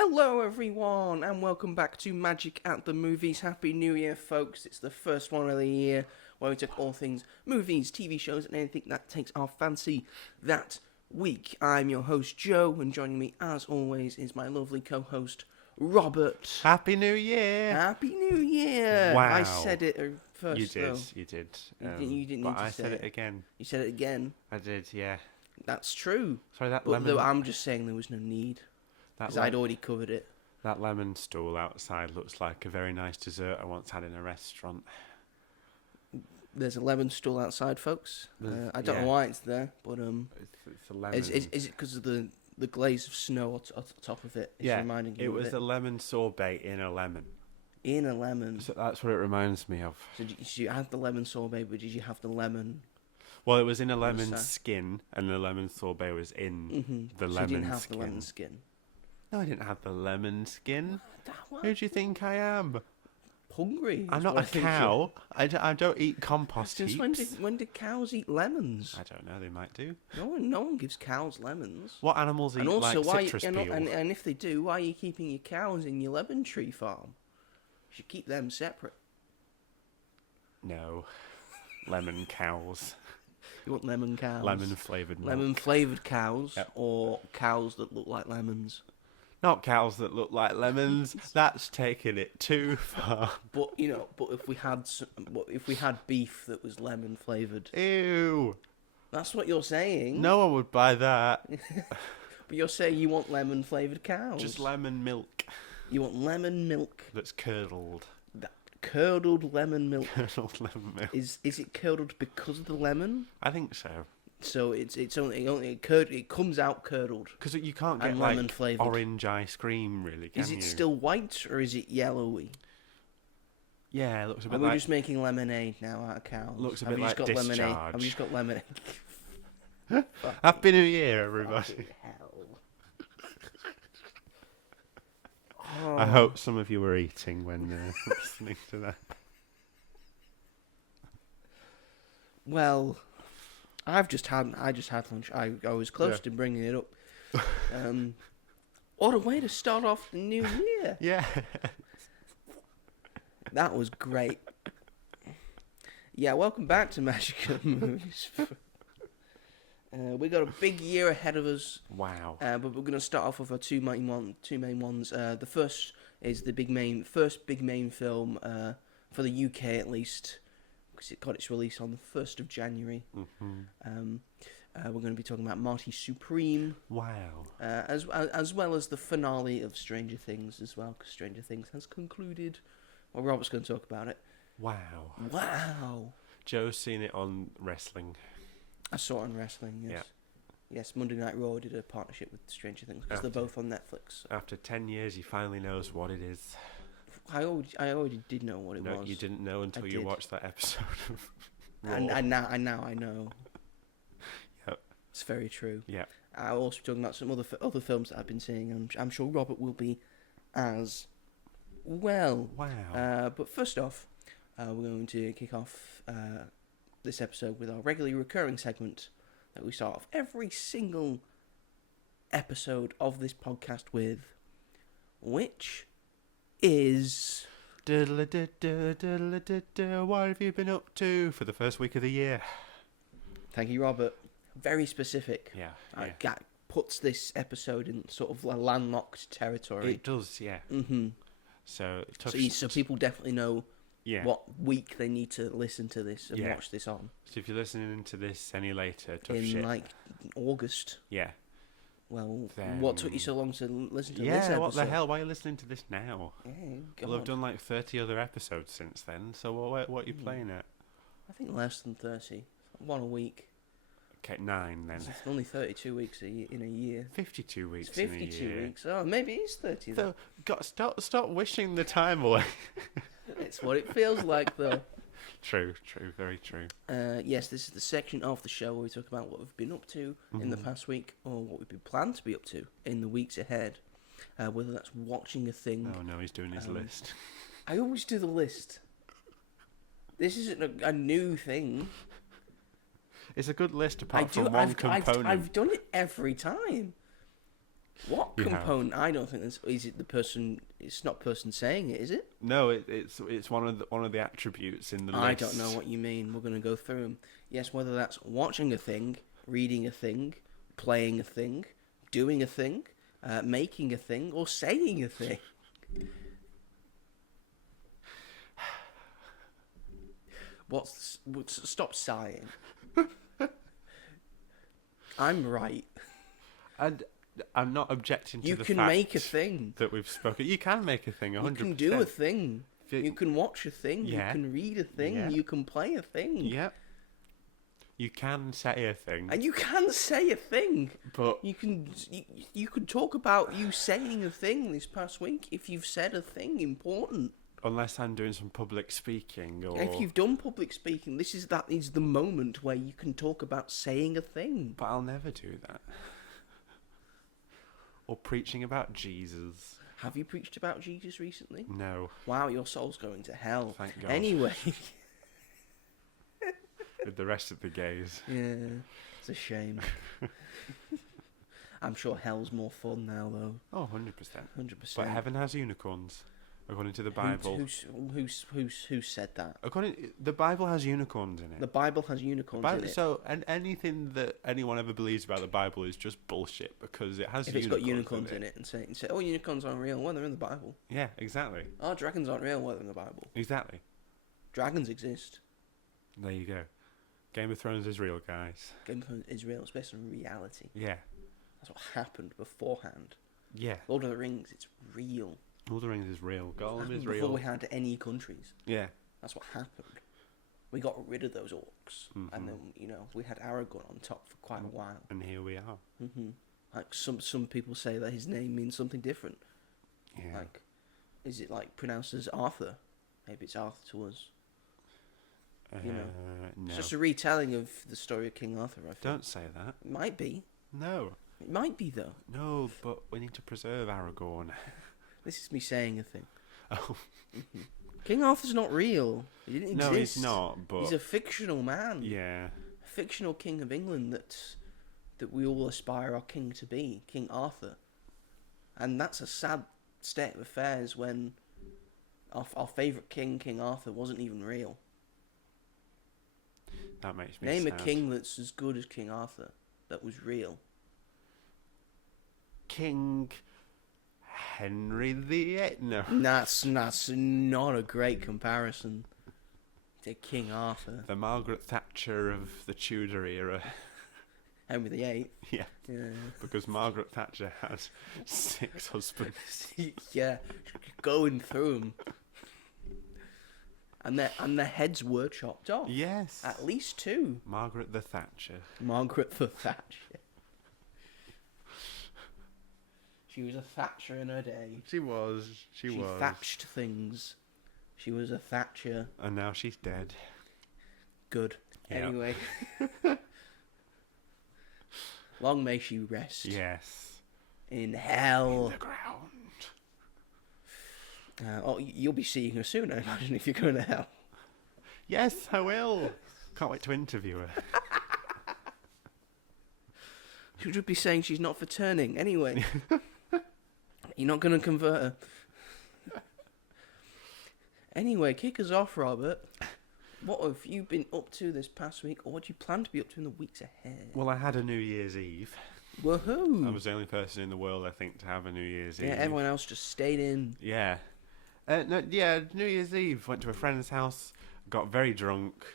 Hello everyone and welcome back to Magic at the Movies. Happy New Year folks. It's the first one of the year where we talk all things movies, TV shows and anything that takes our fancy that week. I'm your host Joe and joining me as always is my lovely co-host Robert. Happy New Year! Happy New Year! Wow. I said it first You did, though. you did. You didn't but need to I say said it. it again. You said it again. I did, yeah. That's true. Sorry, that But lemon. I'm just saying there was no need. Because I'd already covered it. That lemon stool outside looks like a very nice dessert I once had in a restaurant. There's a lemon stool outside, folks. I don't know why it's there, but It's a lemon. is it because of the glaze of snow on top of it? It's yeah, reminding you it of was it. a lemon sorbet in a lemon. In a lemon. So that's what it reminds me of. So you had the lemon sorbet, but did you have the lemon? Well, it was in a lemon that? skin, and the lemon sorbet was in the So lemon you didn't have skin. the lemon skin. No, I didn't have the lemon skin. What? Who do you think I am? Hungry. I'm is not what a I think cow. I don't eat compost Since heaps. when did cows eat lemons? I don't know, they might do. No one gives cows lemons. What animals eat And also, like citrus peel? and if they do, why are you keeping your cows in your lemon tree farm? You should keep them separate. No. Lemon cows. You want lemon cows? Lemon flavoured milk. Lemon flavoured cows, Yep. or cows that look like lemons. Not cows that look like lemons. That's taking it too far. But if we had beef that was lemon flavoured, Ew. that's what you're saying. No one would buy that. But you're saying you want lemon flavoured cows. Just lemon milk You want lemon milk, that's curdled. that curdled lemon milk. Curdled lemon milk. Is it curdled because of the lemon? I think so. So it's only it comes out curdled. Because you can't get And like lemon flavoured. orange ice cream, really, can Is you? it still white or is it yellowy? Yeah, it looks a bit Are we like... just making lemonade now out of cows? Looks a Have bit we just like got lemonade? discharge. Have we just got lemonade? Happy New Year, everybody. Fucking hell. I hope some of you were eating when listening to that. Well, I just had lunch. I was close to bringing it up. What a way to start off the new year. Yeah. That was great. Yeah, welcome back to Magic of the Movies. We got a big year ahead of us. Wow. But we're going to start off with our two main ones. The first is the first big main film for the UK at least, because it got its release on the 1st of January. Mm-hmm. We're going to be talking about Marty Supreme. Wow. As well as the finale of Stranger Things as well, because Stranger Things has concluded. Well, Robert's going to talk about it. Wow. Wow. Joe's seen it on wrestling. I saw it on wrestling, yes. Yeah. Yes, Monday Night Raw did a partnership with Stranger Things, because they're both on Netflix. After 10 years, he finally knows what it is. I already did know what it was. No, you didn't know until you did. watched that episode of Raw. And now I know. Yep. It's very true. Yeah. I'll also be talking about some other films that I've been seeing, and I'm sure Robert will be as well. Wow. But first off, we're going to kick off this episode with our regularly recurring segment that we start off every single episode of this podcast with, which is... What have you been up to for the first week of the year? Thank you, Robert. Very specific. Yeah. That puts this episode in sort of a landlocked territory. It does, yeah. Mm-hmm. So people definitely know what week they need to listen to this and Yeah. watch this on. So if you're listening to this any later, tough In shit. like August. Yeah. Well, Then- what took you so long to listen to this episode? Yeah, what the hell? Why are you listening to this now? Yeah, Well, I've God. done like 30 other episodes since then, so what are you playing at? I think less than 30. One a week. Okay, 9 then. It's only 32 weeks in a year. 52 weeks It's in a 52 year. weeks. Oh, maybe it's 30 then. So, stop wishing the time away. It's what it feels like, though. True, very true. Yes, this is the section of the show where we talk about what we've been up to in the past week, or what we've been planned to be up to in the weeks ahead. Whether that's watching a thing. Oh no, he's doing his list. I always do the list. This isn't a new thing. It's a good list apart from one component. I've done it every time. What You have. component? I don't think this is it. The person. It's not person saying it, is it? No, it's one of the attributes in the list. I don't know what you mean. We're going to go through them. Yes, whether that's watching a thing, reading a thing, playing a thing, doing a thing, making a thing, or saying a thing. Stop sighing. I'm right. And I'm not objecting to You the can fact make a thing. that we've spoken. You can make a thing, 100%. You can do a thing. You can watch a thing. Yeah. You can read a thing. Yeah. You can play a thing. Yep. You can say a thing. And you can say a thing. But You can talk about you saying a thing this past week if you've said a thing important. unless I'm doing some public speaking or... If you've done public speaking, that is the moment where you can talk about saying a thing. But I'll never do that. Or preaching about Jesus. Have you preached about Jesus recently? No. Wow, your soul's going to hell. Thank God. Anyway. With the rest of the gays. Yeah, it's a shame. I'm sure hell's more fun now, though. Oh, 100%. 100%. But heaven has unicorns, according to the Bible. Who said that? The Bible has unicorns in it. The Bible has unicorns in it. So, and anything that anyone ever believes about the Bible is just bullshit because it has If unicorns. it's got unicorns in it and say, oh, unicorns aren't real, well, they're in the Bible. Yeah, exactly. Oh, dragons aren't real, well, they're in the Bible. Exactly. Dragons exist. There you go. Game of Thrones is real, guys. Game of Thrones is real, it's based on reality. Yeah. That's what happened beforehand. Yeah. Lord of the Rings, it's real. Lord of the Rings is real. Gollum is Before real. we had any countries. Yeah. That's what happened. We got rid of those orcs. And then, we had Aragorn on top for quite a while. And here we are. Like, some people say that his name means something different. Yeah. Like, is it like pronounced as Arthur? Maybe it's Arthur to us. No. It's just a retelling of the story of King Arthur, I think. Don't say that. It might be. No. It might be, though. No, but we need to preserve Aragorn. This is me saying a thing. Oh. King Arthur's not real. He didn't exist. No, he's not, but... He's a fictional man. Yeah. A fictional king of England that we all aspire our king to be, King Arthur. And that's a sad state of affairs when our favourite king, King Arthur, wasn't even real. That makes me Name sad. a king that's as good as King Arthur, that was real. King Henry VIII? No. That's not a great comparison to King Arthur. The Margaret Thatcher of the Tudor era. Henry VIII. Yeah. Yeah. Because Margaret Thatcher had 6 husbands. Yeah, going through them. And their heads were chopped off. Yes. At least 2. Margaret the Thatcher. Margaret the Thatcher. She was a Thatcher in her day. She was. She was. Thatched things. She was a Thatcher. And now she's dead. Good. Yeah. Anyway. Long may she rest. Yes. In hell. In the ground. You'll be seeing her soon, I imagine, if you're going to hell. Yes, I will. Can't wait to interview her. She'll just be saying she's not for turning. Anyway. You're not going to convert her. Anyway, kick us off, Robert. What have you been up to this past week, or what do you plan to be up to in the weeks ahead? Well, I had a New Year's Eve. Woohoo! I was the only person in the world, I think, to have a New Year's Eve. Yeah, everyone else just stayed in. Yeah. New Year's Eve. Went to a friend's house, got very drunk,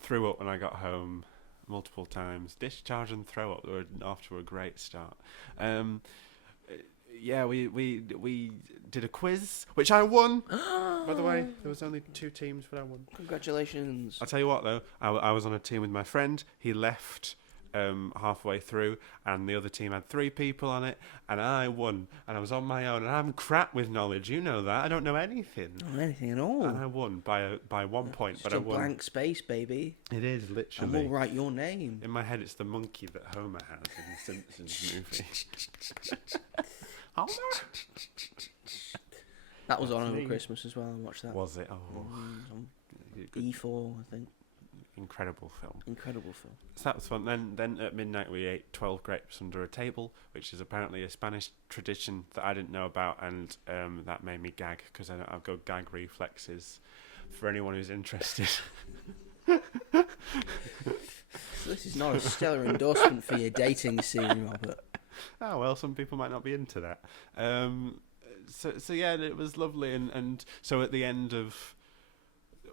threw up when I got home multiple times. Discharge and throw up were off to a great start. We did a quiz, which I won. By the way, there was only 2 teams, but I won. Congratulations. I'll tell you what, though. I was on a team with my friend. He left halfway through, and the other team had 3 people on it, and I won. And I was on my own, and I'm crap with knowledge. You know that. I don't know anything. Not anything at all. And I won by 1 point, but I won. Blank space, baby. It is, literally. And we'll write your name. In my head, it's the monkey that Homer has in the Simpsons movie. Homer? That was on over Christmas as well. I watched that. Was it? Oh. On E4, I think. incredible film. Incredible film. So that was fun. Then at midnight we ate 12 grapes under a table, which is apparently a Spanish tradition that I didn't know about, and that made me gag because I've got gag reflexes. For anyone who's interested. So this is not a stellar endorsement for your dating scene, Robert. Oh well, some people might not be into that. So yeah, it was lovely, and so at the end of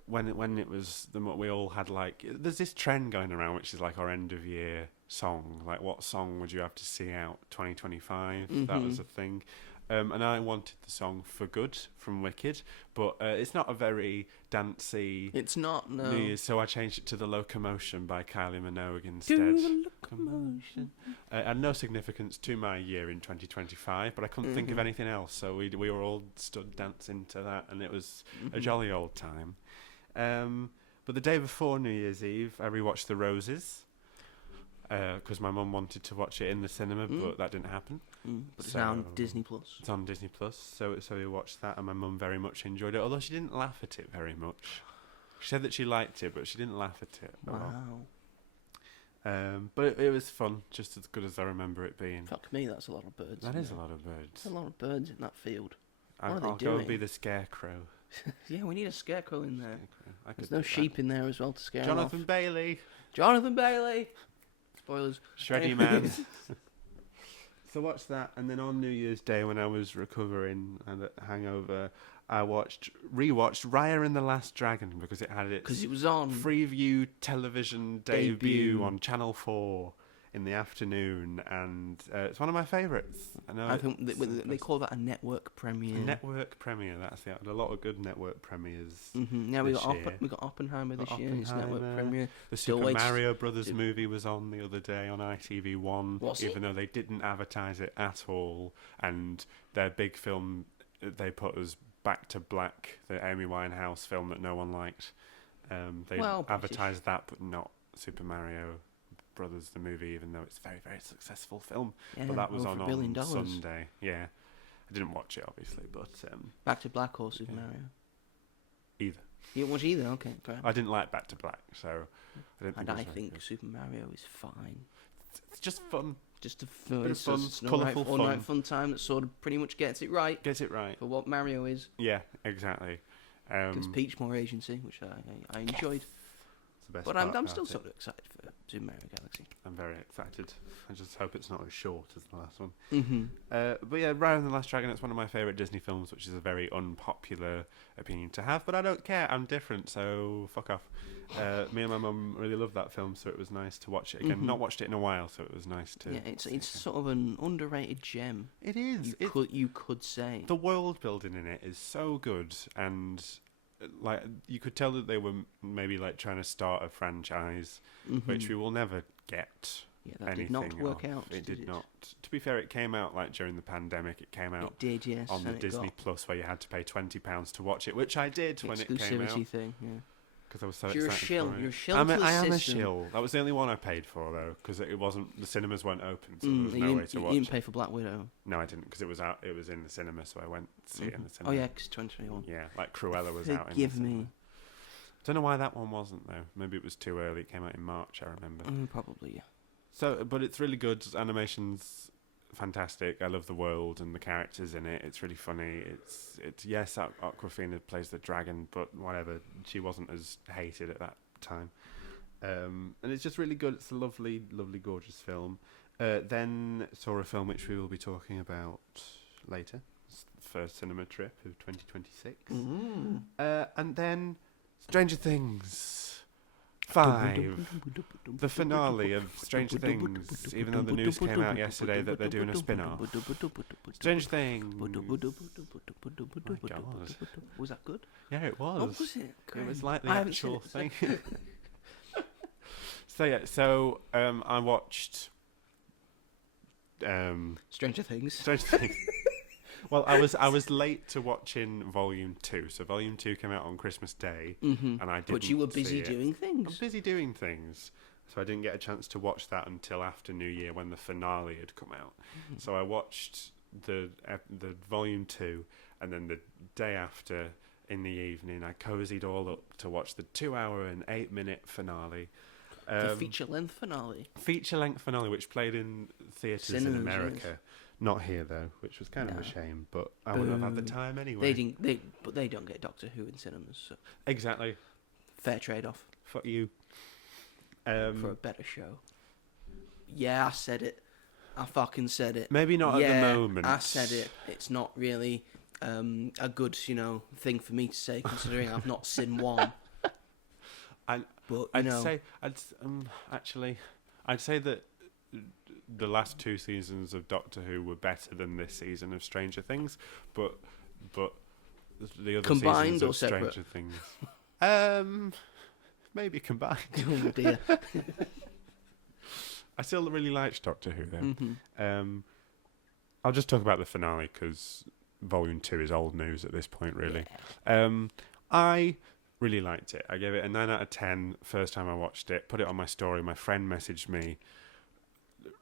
when it was we all had like, there's this trend going around which is like our end of year song, like what song would you have to see out 2025? That was a thing. And I wanted the song For Good from Wicked, but it's not a very dancey. It's not, no. New Year's, so I changed it to The Locomotion by Kylie Minogue instead. Do the locomotion. And no significance to my year in 2025, but I couldn't think of anything else, so we were all stood dancing to that, and it was a jolly old time. But the day before New Year's Eve, I rewatched The Roses, because my mum wanted to watch it in the cinema, but that didn't happen. But it's now on Disney Plus. It's on Disney Plus, so we watched that, and my mum very much enjoyed it, although she didn't laugh at it very much. She said that she liked it, but she didn't laugh at it. Wow. But it was fun, just as good as I remember it being. Fuck me, that's a lot of birds. That is a lot of birds. There's a lot of birds in that field. I'll go and be the scarecrow. Yeah, we need a scarecrow in there. There's no sheep in there as well to scare Jonathan off. Bailey. Jonathan Bailey! Spoilers. Shreddy man. So watched that, and then on New Year's Day when I was recovering and at hangover, I rewatched Raya and the Last Dragon because it had its Because it was on Freeview television debut on Channel 4 in the afternoon, and it's one of my favourites. I think they call that a network premiere. Network premiere, that's it. A lot of good network premieres. Now we got Oppenheimer this year. It's network premiere. The Super Mario Brothers movie was on the other day on ITV1, even though they didn't advertise it at all. And their big film, they put as Back to Black, the Amy Winehouse film that no one liked. They advertised that, but not Super Mario Brothers the movie, even though it's a very, very successful film. But that was on Sunday. Yeah, I didn't watch it obviously, but Back to Black or Super Mario? Either. You didn't watch either? Okay, great. I didn't like Back to Black, so I think Super Mario is fine. It's just fun. Just a bit of fun, colourful fun. All-night fun time that sort of pretty much gets it right. Gets it right for what Mario is. Yeah, exactly. Gives Peach more agency, which I enjoyed. But I'm still sort of excited for Super Mario Galaxy. I'm very excited. I just hope it's not as short as the last one. But yeah, Raya and the Last Dragon, it's one of my favourite Disney films, which is a very unpopular opinion to have, but I don't care. I'm different, so fuck off. Me and my mum really loved that film, so it was nice to watch it again. Not watched it in a while, so it was nice to... Yeah, it's sort of an underrated gem. It is. You could say. The world building in it is so good, and... like you could tell that they were maybe like trying to start a franchise, which we will never get. Yeah, that did not work out. It did not. To be fair, it came out like during the pandemic. It came out. It did, yes. On the Disney Plus, where you had to pay £20 to watch it, which I did when it came out. Exclusivity thing, yeah. Because I was so You're excited a shill. for it. You're a shill. I am a shill. That was the only one I paid for though, because it wasn't. The cinemas weren't open, so there was no way to watch. You didn't pay for Black Widow. No, I didn't, because it was out. It was in the cinema, so I went to see it in the cinema. Oh yeah, because 2021. Yeah, like Cruella was out. Forgive me. Don't know why that one wasn't though. Maybe it was too early. It came out in March, I remember. Probably, yeah. So, but it's really good. Animation's fantastic. I love the world and the characters in it. It's really funny. It's yes, Awkwafina plays the dragon, but whatever. She wasn't as hated at that time. And it's just really good. It's a lovely, lovely, gorgeous film. Then saw a film which we will be talking about later. It's the first cinema trip of 2026. And then Stranger Things 5, the finale of Stranger Things, even though the news came out yesterday that they're doing a spin-off. Stranger Things. Oh my God. Was that good? Yeah, it was. Oh, was it? It was like the actual thing. So I watched Stranger Things. Well, I was late to watching Volume 2. So Volume 2 came out on Christmas Day, and I didn't. But you were busy doing things. I was busy doing things, so I didn't get a chance to watch that until after New Year when the finale had come out. So I watched the Volume 2, and then the day after in the evening. I cozied all up to watch the 2-hour and 8-minute finale. The feature-length finale. Feature-length finale, which played in theatres in Cinemas, America. yes. Not here, though, which was kind of a shame, but I wouldn't have had the time anyway. But they don't get Doctor Who in cinemas, so Exactly. fair trade-off. Fuck you. For a better show. Yeah, I said it. I fucking said it. Maybe not at the moment. I said it. It's not really a good, thing for me to say, considering I've not seen one. I'd say that the last 2 seasons of Doctor Who were better than this season of Stranger Things, but the other combined seasons or of separate? Stranger Things, maybe combined. Oh dear. I still really liked Doctor Who though. Mm-hmm. I'll just talk about the finale because Volume 2 is old news at this point, really. Yeah. I really liked it. I gave it a 9 out of 10 first time I watched it. Put it on my story. My friend messaged me,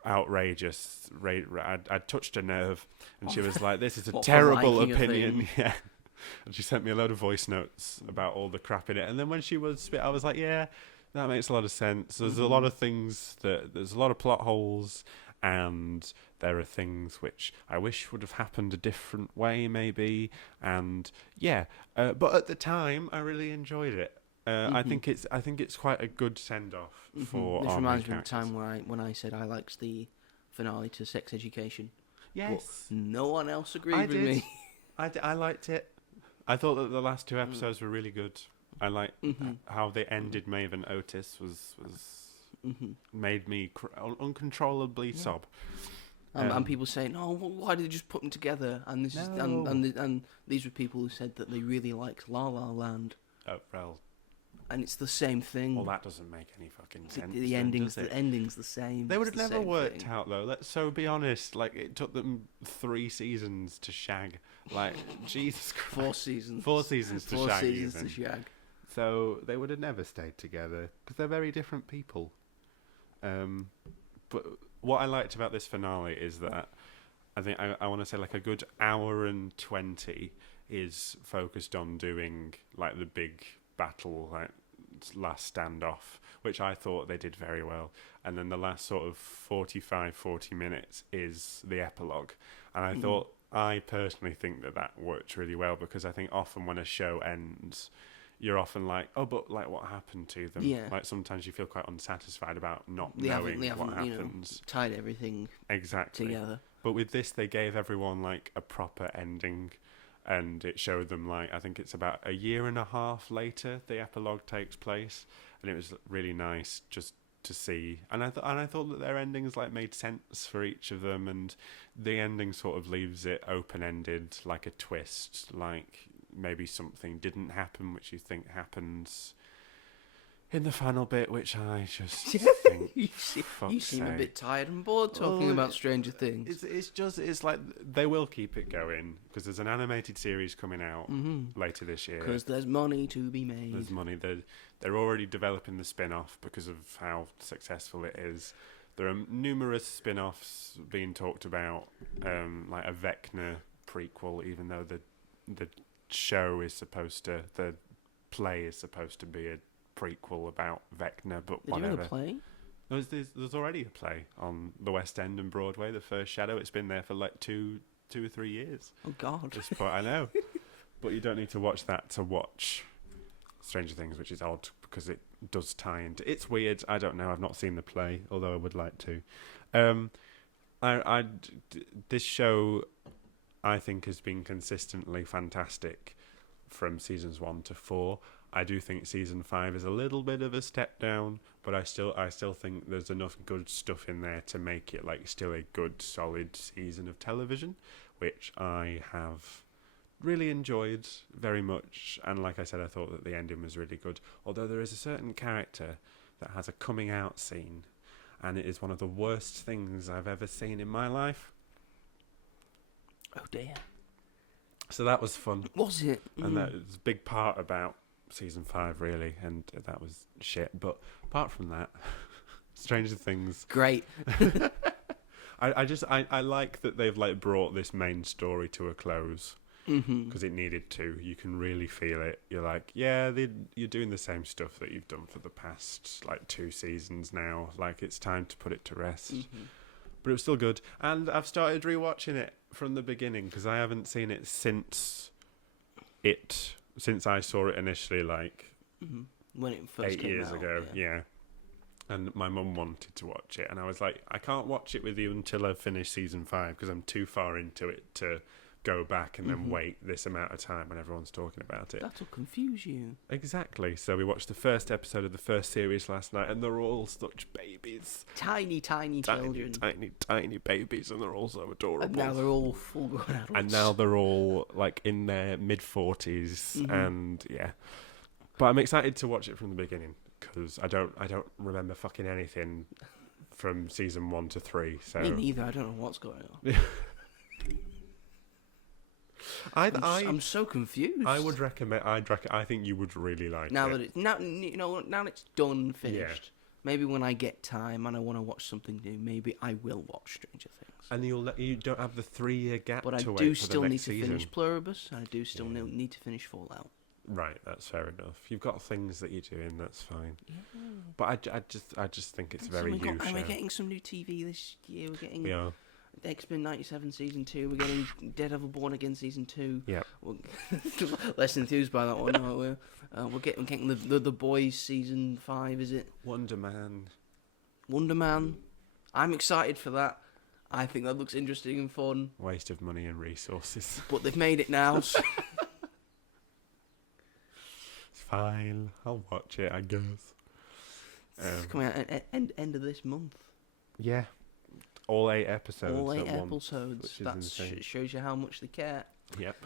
outrageous. I touched a nerve, and she was like, "This is a terrible opinion." Yeah, and she sent me a load of voice notes about all the crap in it. And then when she was spit, I was like, "Yeah, that makes a lot of sense." There's a lot of things there's a lot of plot holes, and there are things which I wish would have happened a different way, maybe. And yeah, but at the time, I really enjoyed it. I think it's quite a good send off for. This our reminds main me of the time when I said I liked the finale to Sex Education. Yes, but no one else agreed with me. I liked it. I thought that the last 2 episodes were really good. I liked how they ended. Maeve and Otis was made me uncontrollably sob. And people saying, "Oh, well, why did they just put them together?" And this and these were people who said that they really liked La La Land. Oh well. And it's the same thing. Well, that doesn't make any fucking sense. The ending's the same. They would have never worked thing. out though. Let's be honest. Like it took them 3 seasons to shag. Like Jesus Christ. 4 seasons. 4 seasons to 4 shag. seasons even. to shag. So they would have never stayed together because they're very different people. But what I liked about this finale is that I think I want to say like a good hour and 20 is focused on doing like the big battle, like last standoff, which I thought they did very well. And then the last sort of 40 minutes is the epilogue. And I personally think that worked really well because I think often when a show ends, you're often like, oh, but like what happened to them? Yeah. Like sometimes you feel quite unsatisfied about not knowing what happens. Tied everything together. But with this, they gave everyone like a proper ending, and it showed them like I think it's about a year and a half later the epilogue takes place, and it was really nice just to see. And I thought that their endings like made sense for each of them, and the ending sort of leaves it open ended, like a twist, like maybe something didn't happen which you think happens in the final bit, which I just think you seem a bit tired and bored talking about Stranger Things. It's like they will keep it going because there's an animated series coming out later this year. Because there's money to be made. There's money. They're already developing the spin-off because of how successful it is. There are numerous spin-offs being talked about, like a Vecna prequel, even though the show is the play is supposed to be a prequel about Vecna, but They're whatever. Doing a play? There's already a play on the West End and Broadway, The First Shadow. It's been there for like two or 3 years. Oh God! At this point, I know, but you don't need to watch that to watch Stranger Things, which is odd because it does tie into. It's weird. I don't know. I've not seen the play, although I would like to. This show, I think, has been consistently fantastic from seasons 1 to 4. I do think season 5 is a little bit of a step down, but I still think there's enough good stuff in there to make it like still a good, solid season of television, which I have really enjoyed very much. And like I said, I thought that the ending was really good. Although there is a certain character that has a coming out scene, and it is one of the worst things I've ever seen in my life. Oh dear. So that was fun. Was it? And that was a big part about season 5 really, and that was shit. But apart from that, Stranger Things, great. I like that they've like brought this main story to a close, because it needed to. You can really feel it. You're like, yeah, you're doing the same stuff that you've done for the past like 2 seasons now. Like, it's time to put it to rest. But it was still good, and I've started rewatching it from the beginning because I haven't seen it since I saw it initially, like when it first 8 came years out, ago. Yeah. And my mum wanted to watch it, and I was like, I can't watch it with you until I finish season 5 because I'm too far into it to go back and then wait this amount of time when everyone's talking about it. That'll confuse you. Exactly. So we watched the first episode of the first series last night, and they're all such babies. Tiny children. Tiny babies, and they're all so adorable. And now they're all full-grown adults. And now they're all like in their mid-40s, and yeah. But I'm excited to watch it from the beginning because I don't remember fucking anything from season 1 to 3. So me neither. I don't know what's going on. I'm so confused. I think you would really like now it. that it's now it's done, finished. Maybe when I get time and I want to watch something new, maybe I will watch Stranger Things. And you don't have the 3-year gap. But I to do wait for still the need next to season. finish Pluribus, and I do still need to finish Fallout. Right, that's fair enough. You've got things that you're doing. That's fine. Yeah. But I just think it's very you. And we're getting some new TV this year. We're getting. We are. X-Men 97 Season 2, we're getting Daredevil Born Again Season 2. Yep. Less enthused by that one, aren't we? We're getting the Boys Season 5, is it? Wonder Man. I'm excited for that. I think that looks interesting and fun. Waste of money and resources. But they've made it now. So. It's fine. I'll watch it, I guess. It's coming out at end of this month. Yeah. All 8 episodes. All 8 at episodes. Once, That shows you how much they care. Yep.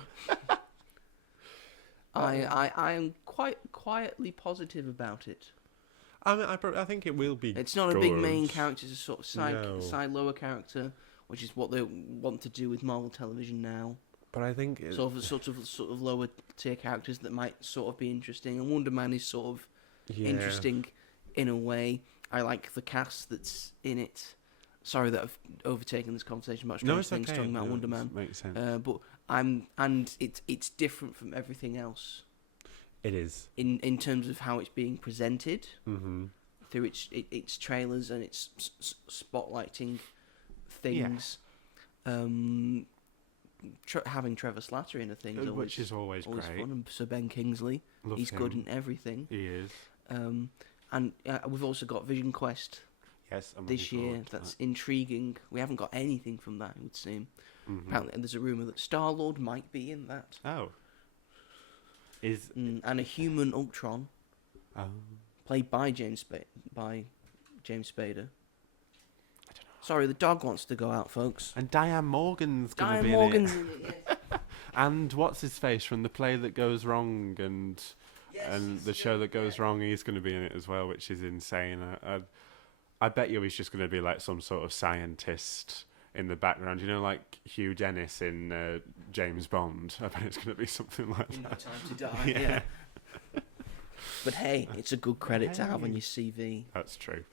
I am quite quietly positive about it. I think it will be. It's not good. a big main character; it's a sort of side lower character, which is what they want to do with Marvel television now. But I think sort of lower tier characters that might sort of be interesting. And Wonder Man is sort of interesting in a way. I like the cast that's in it. Sorry that I've overtaken this conversation about Stranger Things, talking about Wonder Man. Makes sense. But it's different from everything else. It is in terms of how it's being presented through its trailers and its spotlighting things. Having Trevor Slattery in a thing, which is always great. Fun. And Sir Ben Kingsley, he's good in everything. He is. And we've also got Vision Quest. Yes, this year. That's intriguing. We haven't got anything from that, it would seem. Apparently, there's a rumor that Star-Lord might be in that. Oh. And a human Ultron, played by James Spader. I don't know. Sorry, the dog wants to go out, folks. And Diane Morgan's going to be in it. And what's his face from The Play That Goes Wrong and the show that goes wrong? He's going to be in it as well, which is insane. I bet you he's just going to be like some sort of scientist in the background, like Hugh Dennis in James Bond. I bet it's going to be something like that. No Time to Die. Yeah. But hey, it's a good credit to have on your CV. That's true.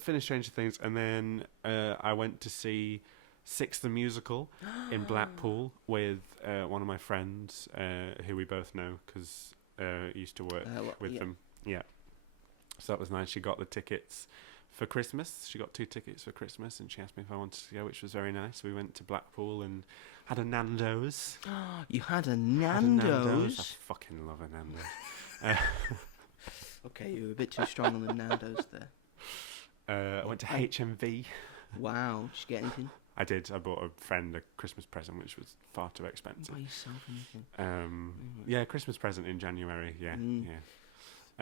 Finished Stranger Things, and then I went to see Six the Musical in Blackpool with one of my friends who we both know because used to work with them. Yeah. So that was nice. She got the tickets for Christmas. She got 2 tickets for Christmas, and she asked me if I wanted to go, which was very nice. We went to Blackpool and had a Nando's. You had a Nando's? I fucking love a Nando's. Okay, you were a bit too strong on the Nando's there. I went to HMV. Wow. Did you get anything? I did. I bought a friend a Christmas present, which was far too expensive. Buy yourself anything? Yeah, Christmas present in January. Yeah, yeah.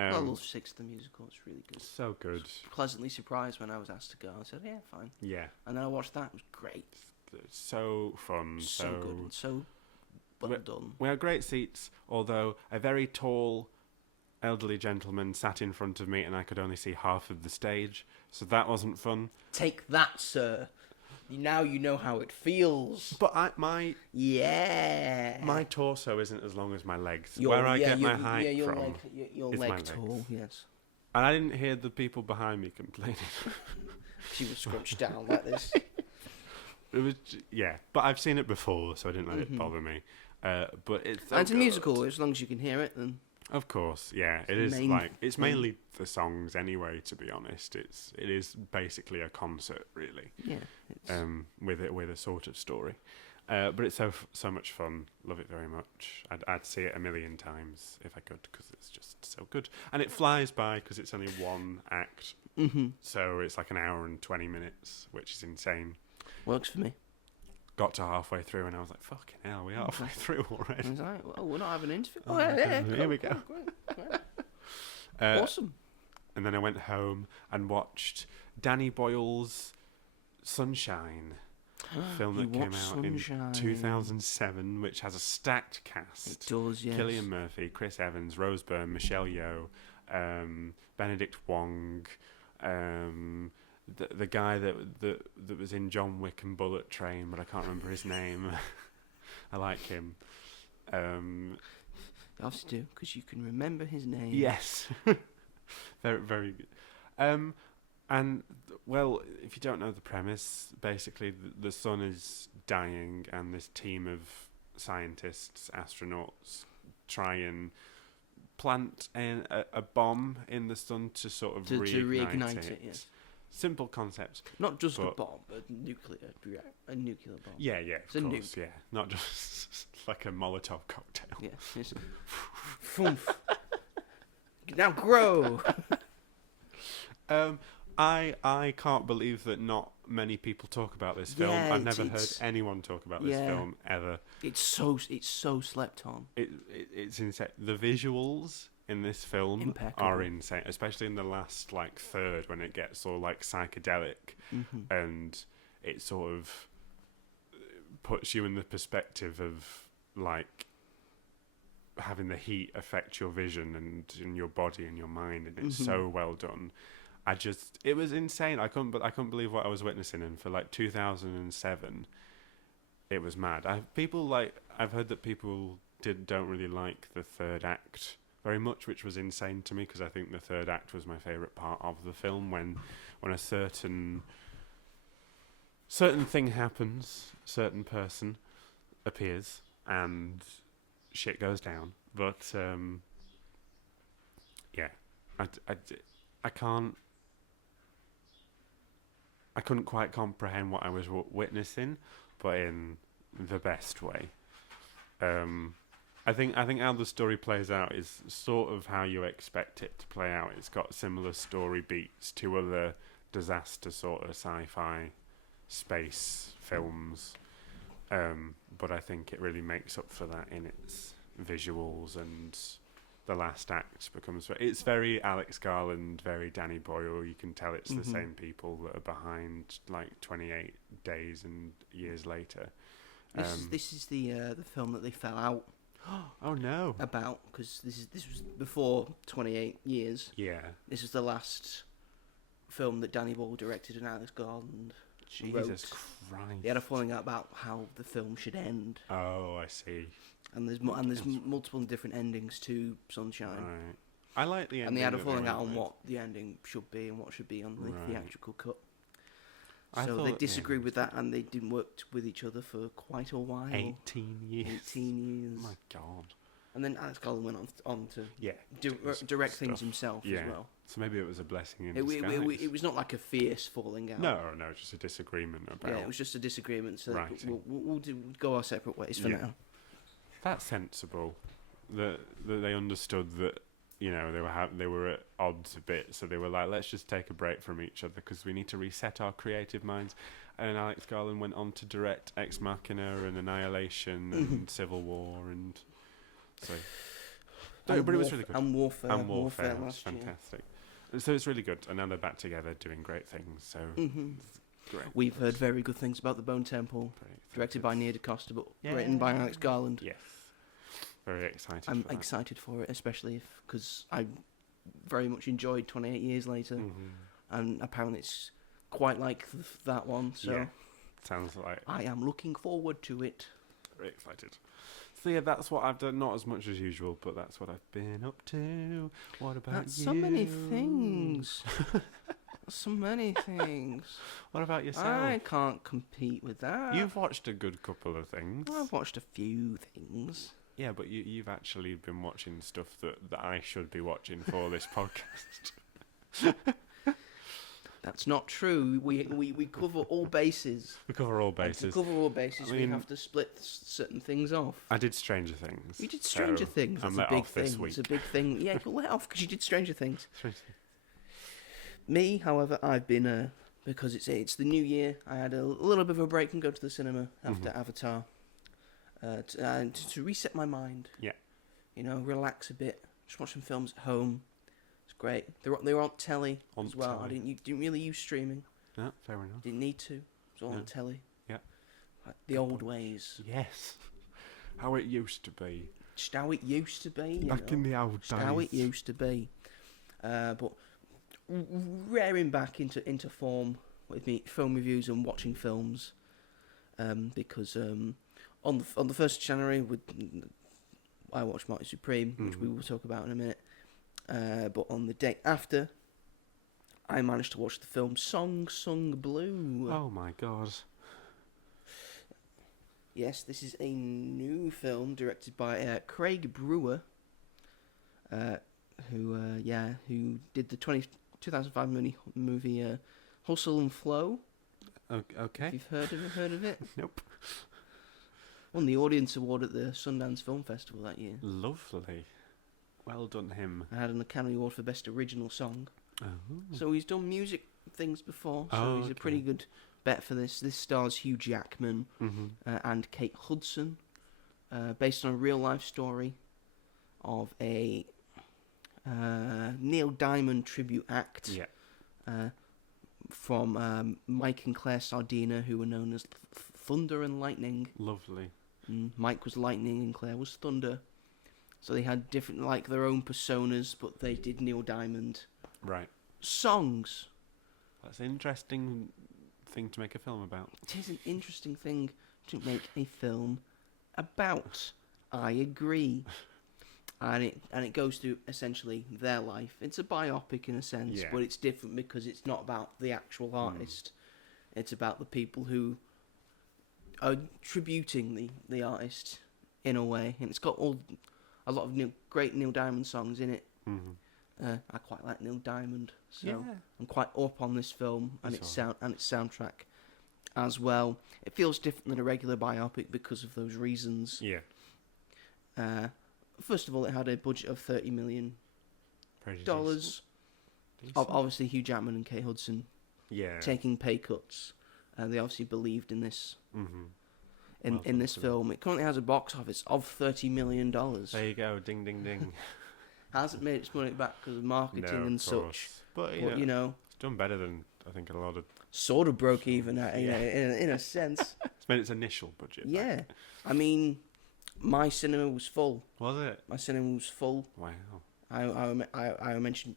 I love Six the Musical. It's really good. So good. Pleasantly surprised when I was asked to go. I said, yeah, fine. Yeah. And then I watched that. It was great. So fun. So good. And so well done. We had great seats, although a very tall elderly gentleman sat in front of me and I could only see half of the stage. So that wasn't fun. Take that, sir. Now you know how it feels. But my torso isn't as long as my legs. Where I get my height from your is leg my tall, legs. yes. And I didn't hear the people behind me complaining. She was scrunched down like this. It was, but I've seen it before, so I didn't let it bother me. But it's And it's a musical, as long as you can hear it, then. Of course, yeah. It is it's mainly the songs anyway. To be honest, it is basically a concert, really. Yeah. With a sort of story, but it's so much fun. Love it very much. I'd see it a million times if I could, because it's just so good, and it flies by because it's only one act. So it's like an hour and 20 minutes, which is insane. Works for me. Got to halfway through and I was like, fucking hell, we're halfway through already. I was like, well, we're not having an interview. Oh, yeah, here we go. Great. Awesome. And then I went home and watched Danny Boyle's Sunshine, film that came out in 2007, which has a stacked cast. It does, yes. Cillian Murphy, Chris Evans, Rose Byrne, Michelle Yeoh, Benedict Wong, the guy that was in John Wick and Bullet Train, but I can't remember his name. I like him. You obviously do, because you can remember his name. Yes. Very, very good. And, well, if you don't know the premise, basically the sun is dying and this team of scientists, astronauts, try and plant a bomb in the sun to sort of reignite it. Yes. Simple concept. Not just a bomb, a nuclear bomb. Yeah, it's of course, yeah. Not just like a Molotov cocktail. Yeah. It's now grow. I can't believe that not many people talk about this film. Yeah, I've never heard anyone talk about this film ever. It's so slept on. It's insane. The visuals in this film are insane, especially in the last third when it gets all psychedelic, and it sort of puts you in the perspective of having the heat affect your vision and in your body and your mind, and it's so well done. It was insane. I couldn't believe what I was witnessing, and for 2007, it was mad. I've heard that people don't really like the third act very much, which was insane to me, because I think the third act was my favourite part of the film, when a certain thing happens, certain person appears, and shit goes down. But I couldn't quite comprehend what I was witnessing, but in the best way. I think how the story plays out is sort of how you expect it to play out. It's got similar story beats to other disaster sort of sci-fi space films, but I think it really makes up for that in its visuals, and the last act it's very Alex Garland, very Danny Boyle. You can tell it's the same people that are behind 28 Days and Years Later. This is the film that they fell out. Oh no! About, because this was before 28 Years. Yeah. This is the last film that Danny Boyle directed and Alex Garland wrote. Jesus Christ! They had a falling out about how the film should end. Oh, I see. And there's multiple different endings to Sunshine. Right. I like the ending. And they had a falling out on what the ending should be and what should be on the theatrical cut. So they disagreed with that, and they didn't work with each other for quite a while. 18 years. 18 years. Oh my God. And then Alex Garland went on to direct stuff. things himself as well. So maybe it was a blessing in disguise. It was not like a fierce falling out. No, just a disagreement about... Yeah, it was just a disagreement, so writing. we'll go our separate ways for now. That's sensible. That they understood that, they were at odds a bit, so they were like, let's just take a break from each other because we need to reset our creative minds. And Alex Garland went on to direct Ex Machina and Annihilation and Civil War, and so... but it was really good. And Warfare. And Warfare was fantastic. So it's really good. And now they're back together doing great things, so... Great. We've heard very good things about The Bone Temple, directed by Nia DaCosta, but written by Alex Garland. Yes. Very excited I'm excited for it, especially because I very much enjoyed 28 Years Later, and apparently it's quite like that one, so sounds like... I am looking forward to it. Very excited. So that's what I've done, not as much as usual, but that's what I've been up to. What about That's you? so many things. So many things. What about yourself? I can't compete with that. You've watched a good couple of things. I've watched a few things. Yeah, but you've actually been watching stuff that I should be watching for this podcast. That's not true. We cover all bases. We cover all And bases. to cover all bases, I we mean- have to split certain things off. I did Stranger Things. You did Stranger so Things. I'm That's let a big off this thing. week. It's a big thing. Yeah, you'll let off because you did Stranger Things. Stranger Things. Me, however, I've been because it's the new year. I had a little bit of a break and go to the cinema after Avatar to reset my mind. Yeah. You know, relax a bit. Just watch some films at home. It's great. They were on telly On as well. telly. You didn't really use streaming. No, fair enough. Didn't need to. It was all Yeah. on telly. Yeah. Like the old ways. Yes. How it used to be. Just how it used to be. Back in the old Just days. how it used to be. But rearing back into form with me film reviews and watching films, because on the 1st of January I watched Marty Supreme, which we will talk about in a minute. But on the day after, I managed to watch the film Song Sung Blue. Oh my god. Yes, this is a new film directed by Craig Brewer, who did the 2005 movie Hustle and Flow. Okay. If you've heard of it. Nope. Won the Audience Award at the Sundance Film Festival that year. Lovely. Well done, him. I had an Academy Award for Best Original Song. Oh. So he's done music things before, so Oh, he's a okay. pretty good bet for this. This stars Hugh Jackman and Kate Hudson, based on a real life story of a Neil Diamond tribute act. Yeah. From Mike and Claire Sardina, who were known as Thunder and Lightning. Lovely. Mike was Lightning and Claire was Thunder. So they had different, like, their own personas, but they did Neil Diamond Right. songs. That's an interesting thing to make a film about. It is an interesting thing to make a film about. I agree. And it goes through essentially their life. It's a biopic in a sense, Yeah. but it's different because it's not about the actual artist. It's about the people who are tributing the artist in a way, and it's got a lot of great Neil Diamond songs in it. I quite like Neil Diamond, so Yeah. I'm quite up on this film and It's its soundtrack as well. It feels different than a regular biopic because of those reasons. Yeah. First of all, it had a budget of $30 million. Pretty decent. Obviously, Hugh Jackman and Kate Hudson Yeah. taking pay cuts. They obviously believed in this in Well this done. film. It currently has a box office of $30 million. There you go. Ding, ding, ding. Hasn't made its money back because of marketing No, of and course. such. But, But, you know, it's done better than, I think, a lot of... sort of broke even, Yeah. in a sense. It's made its initial budget back. Yeah. I mean, my cinema was full. Was it? My cinema was full. Wow. I mentioned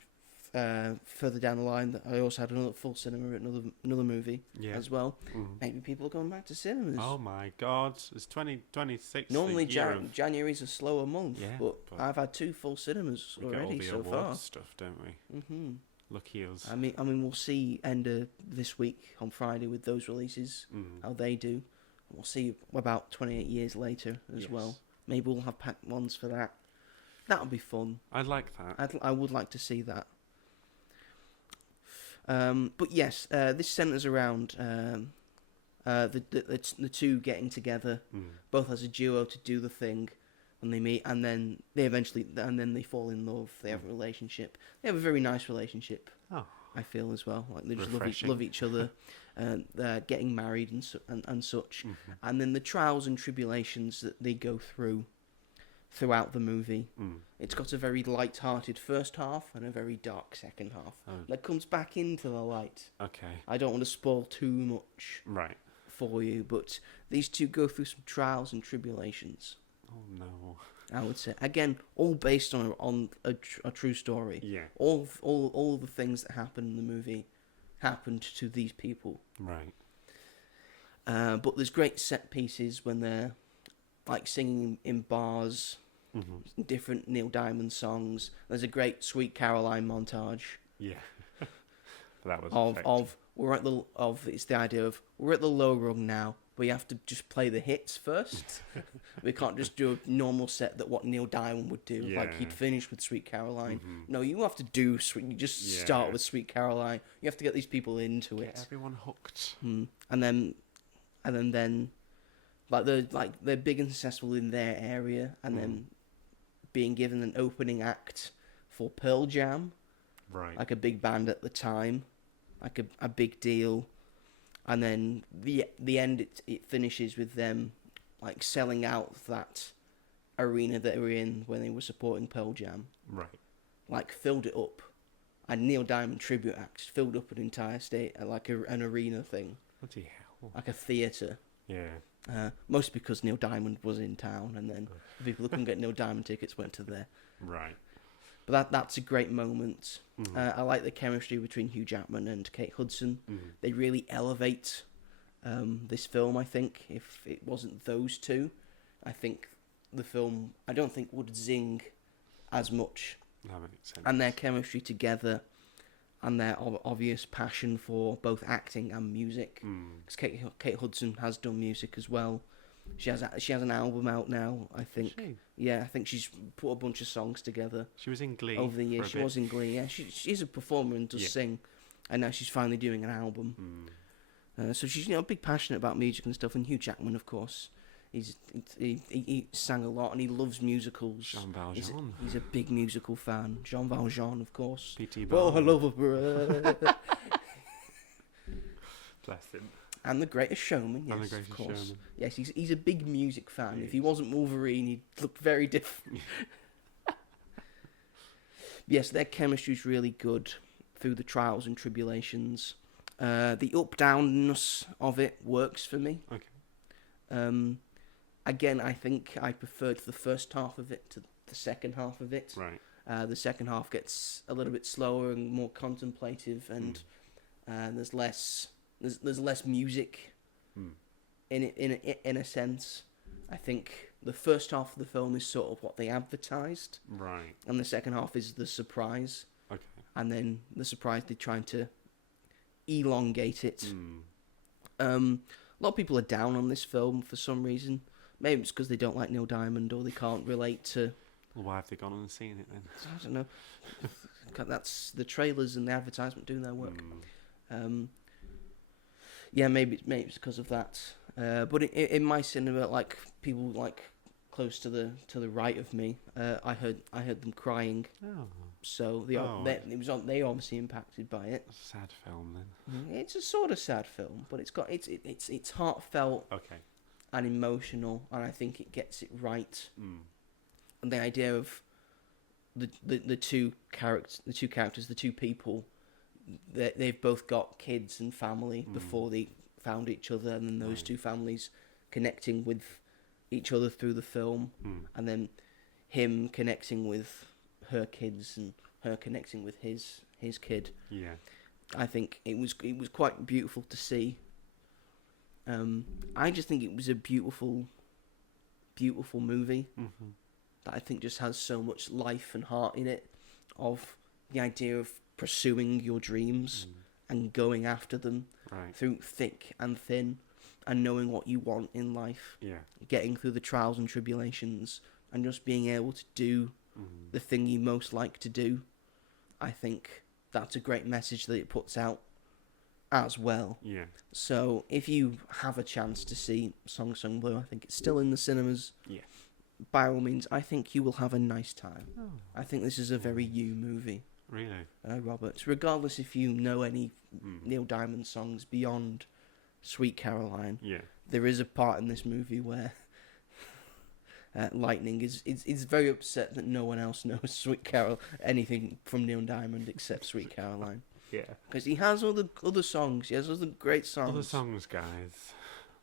further down the line that I also had another full cinema at another movie Yeah. as well. Mhm. Maybe people are going back to cinemas. Oh my god. It's 2026. Normally the year of... January's a slower month, Yeah, but but I've had 2 full cinemas We get all already the so awards far. stuff, don't we? hmm Lucky us. I mean, we'll see end of this week on Friday with those releases how they do. We'll see about 28 years later as well. Maybe we'll have packed ones for that. That'll be fun. I'd like that. I would like to see that. But yes, this centres around the two getting together, both as a duo to do the thing, and they meet, and then they fall in love. They have a relationship. They have a very nice relationship. Oh. I feel as well, like they just Refreshing. love each other, and they're getting married and such, and then the trials and tribulations that they go through throughout the movie. It's got a very light-hearted first half and a very dark second half that comes back into the light. Okay. I don't want to spoil too much Right. for you, but these two go through some trials and tribulations. Oh no. I would say, again, all based on a true story. Yeah. All the things that happen in the movie happened to these people. Right. But there's great set pieces when they're like singing in bars, different Neil Diamond songs. There's a great Sweet Caroline montage. Yeah. That was it's the idea of we're at the low rung now, but you have to just play the hits first. We can't just do a normal set that what Neil Diamond would do, like he'd finish with Sweet Caroline. Mm-hmm. No, you have to do you just start with Sweet Caroline. You have to get these people into it. Get everyone hooked. And then they're big and successful in their area, and then being given an opening act for Pearl Jam. Right. Like a big band at the time, like a big deal, and then the end it finishes with them like selling out that arena that they were in when they were supporting Pearl Jam. Right. Like filled it up, and Neil Diamond tribute act filled up an entire state like an arena thing. Bloody hell. Like a theatre. Yeah. Mostly because Neil Diamond was in town, and then the people who couldn't get Neil Diamond tickets went to there. Right. But that's a great moment. I like the chemistry between Hugh Jackman and Kate Hudson. They really elevate this film, I think. If it wasn't those two, I think the film, I don't think would zing as much. That makes sense. And their chemistry together and their obvious passion for both acting and music. Because Kate Hudson has done music as well. She has an album out now, I think. Yeah, I think she's put a bunch of songs together. She was in Glee over the years. She bit. was in Glee. Yeah, she's a performer and does sing, and now she's finally doing an album. So she's big passionate about music and stuff. And Hugh Jackman, of course, he sang a lot and he loves musicals. Jean Valjean. He's a big musical fan. Jean Valjean, of course. P.T. Oh, Barnum. hello, brother. Bless him. And The Greatest Showman, yes, And The Greatest of course. Showman. Yes, he's a big music fan. If he wasn't Wolverine, he'd look very different. Yes, their chemistry's really good through the trials and tribulations. The up-downness of it works for me. Okay. Again, I think I preferred the first half of it to the second half of it. Right. The second half gets a little bit slower and more contemplative, and there's less music in it, in a sense. I think the first half of the film is sort of what they advertised, Right. and the second half is the surprise. Okay. And then the surprise, they're trying to elongate it. A lot of people are down on this film for some reason. Maybe it's because they don't like Neil Diamond or they can't relate to... Well, why have they gone and seen it then? I don't know. That's the trailers and the advertisement doing their work. Yeah, maybe it's because of that. But in my cinema, like people like close to the right of me, I heard them crying. Oh. So they obviously impacted by it. Sad film then. It's a sort of sad film, but it's heartfelt Okay. and emotional, and I think it gets it right. And the idea of the two characters, the two people, they've both got kids and family before they found each other, and then those two families connecting with each other through the film, and then him connecting with her kids and her connecting with his kid. Yeah. I think it was quite beautiful to see. I just think it was a beautiful movie that I think just has so much life and heart in it, of the idea of pursuing your dreams and going after them through thick and thin, and knowing what you want in life, getting through the trials and tribulations, and just being able to do the thing you most like to do. I think that's a great message that it puts out as well. Yeah. So if you have a chance to see Song Sung Blue, I think it's still in the cinemas. Yeah. By all means, I think you will have a nice time. I think this is a very you movie. Really? Robert, regardless if you know any Neil Diamond songs beyond Sweet Caroline, there is a part in this movie where Lightning is very upset that no one else knows anything from Neil Diamond except Sweet Caroline. Yeah. Because he has other songs. He has other great songs. Other songs, guys.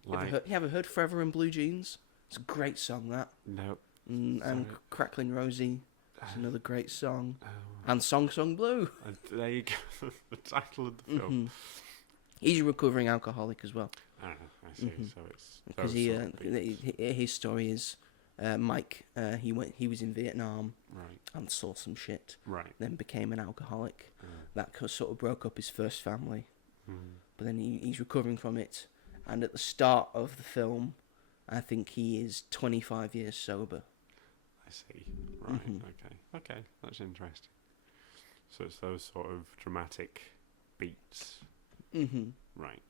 You ever heard Forever in Blue Jeans? It's a great song, that. Nope. And Crackling Rosie is another great song. And Song Sung Blue. There you go. The title of the film. He's a recovering alcoholic as well. I see. So it's because his story is Mike, he was in Vietnam Right. and saw some shit. Right. Then became an alcoholic. That sort of broke up his first family. Mm. But then he's recovering from it. And at the start of the film, I think he is 25 years sober. I see. Right. Mhm. Okay. That's interesting. So it's those sort of dramatic beats. Mm-hmm. Right.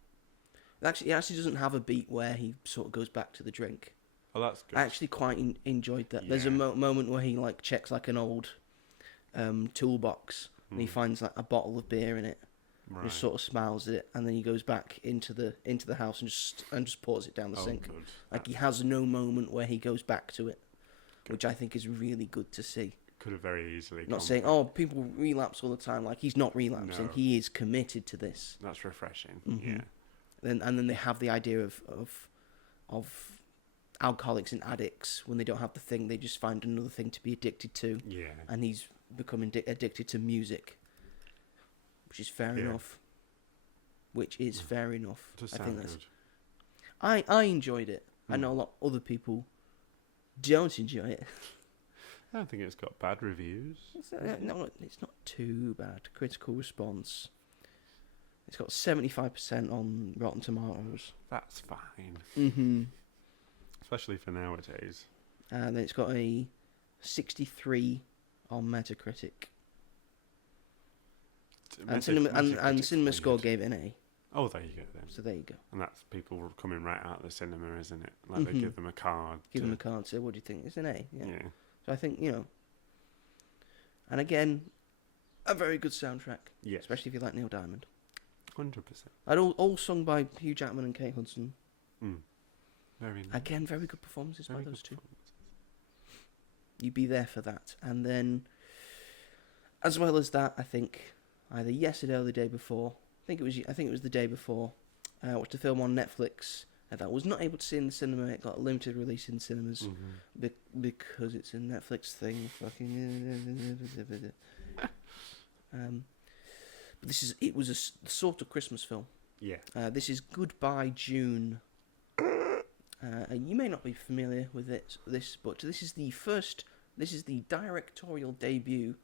He actually doesn't have a beat where he sort of goes back to the drink. Oh, that's good. I actually quite enjoyed that. There's a Yeah. moment where he like checks like an old toolbox and he finds like a bottle of beer in it. Right. Just sort of smiles at it, and then he goes back into the house and just pours it down the sink. Good. Like he has no moment where he goes back to it, which I think is really good to see. Could have very easily. Not saying, oh, people relapse all the time. Like he's not relapsing. No. He is committed to this. That's refreshing. Mhm. Yeah. And then they have the idea of alcoholics and addicts. When they don't have the thing, they just find another thing to be addicted to. Yeah. And he's becoming addicted to music, which is fair enough. Which is fair enough. Does I sound think that's. good. I enjoyed it. I know a lot of other people don't enjoy it. I don't think it's got bad reviews. No, it's not too bad. Critical response. It's got 75% on Rotten Tomatoes. That's fine. Mm-hmm. Especially for nowadays. And then it's got a 63 on Metacritic. And Cinema Score gave it an A. Oh, there you go then. So there you go. And that's people coming right out of the cinema, isn't it? Like they Mhm. give them a card. Give them a card. Say, what do you think? It's an A. Yeah. So I think, and again, a very good soundtrack. Yes. Especially if you like Neil Diamond. 100%. And all sung by Hugh Jackman and Kate Hudson. Very nice. Again, very good performances by Very those good two. performances. You'd be there for that. And then, as well as that, I think either yesterday or the day before, I think it was the day before, I watched a film on Netflix that I was not able to see in the cinema. It got a limited release in cinemas because it's a Netflix thing. Fucking. But it was a sort of Christmas film. Yeah. This is Goodbye June. You may not be familiar with this, but this is the directorial debut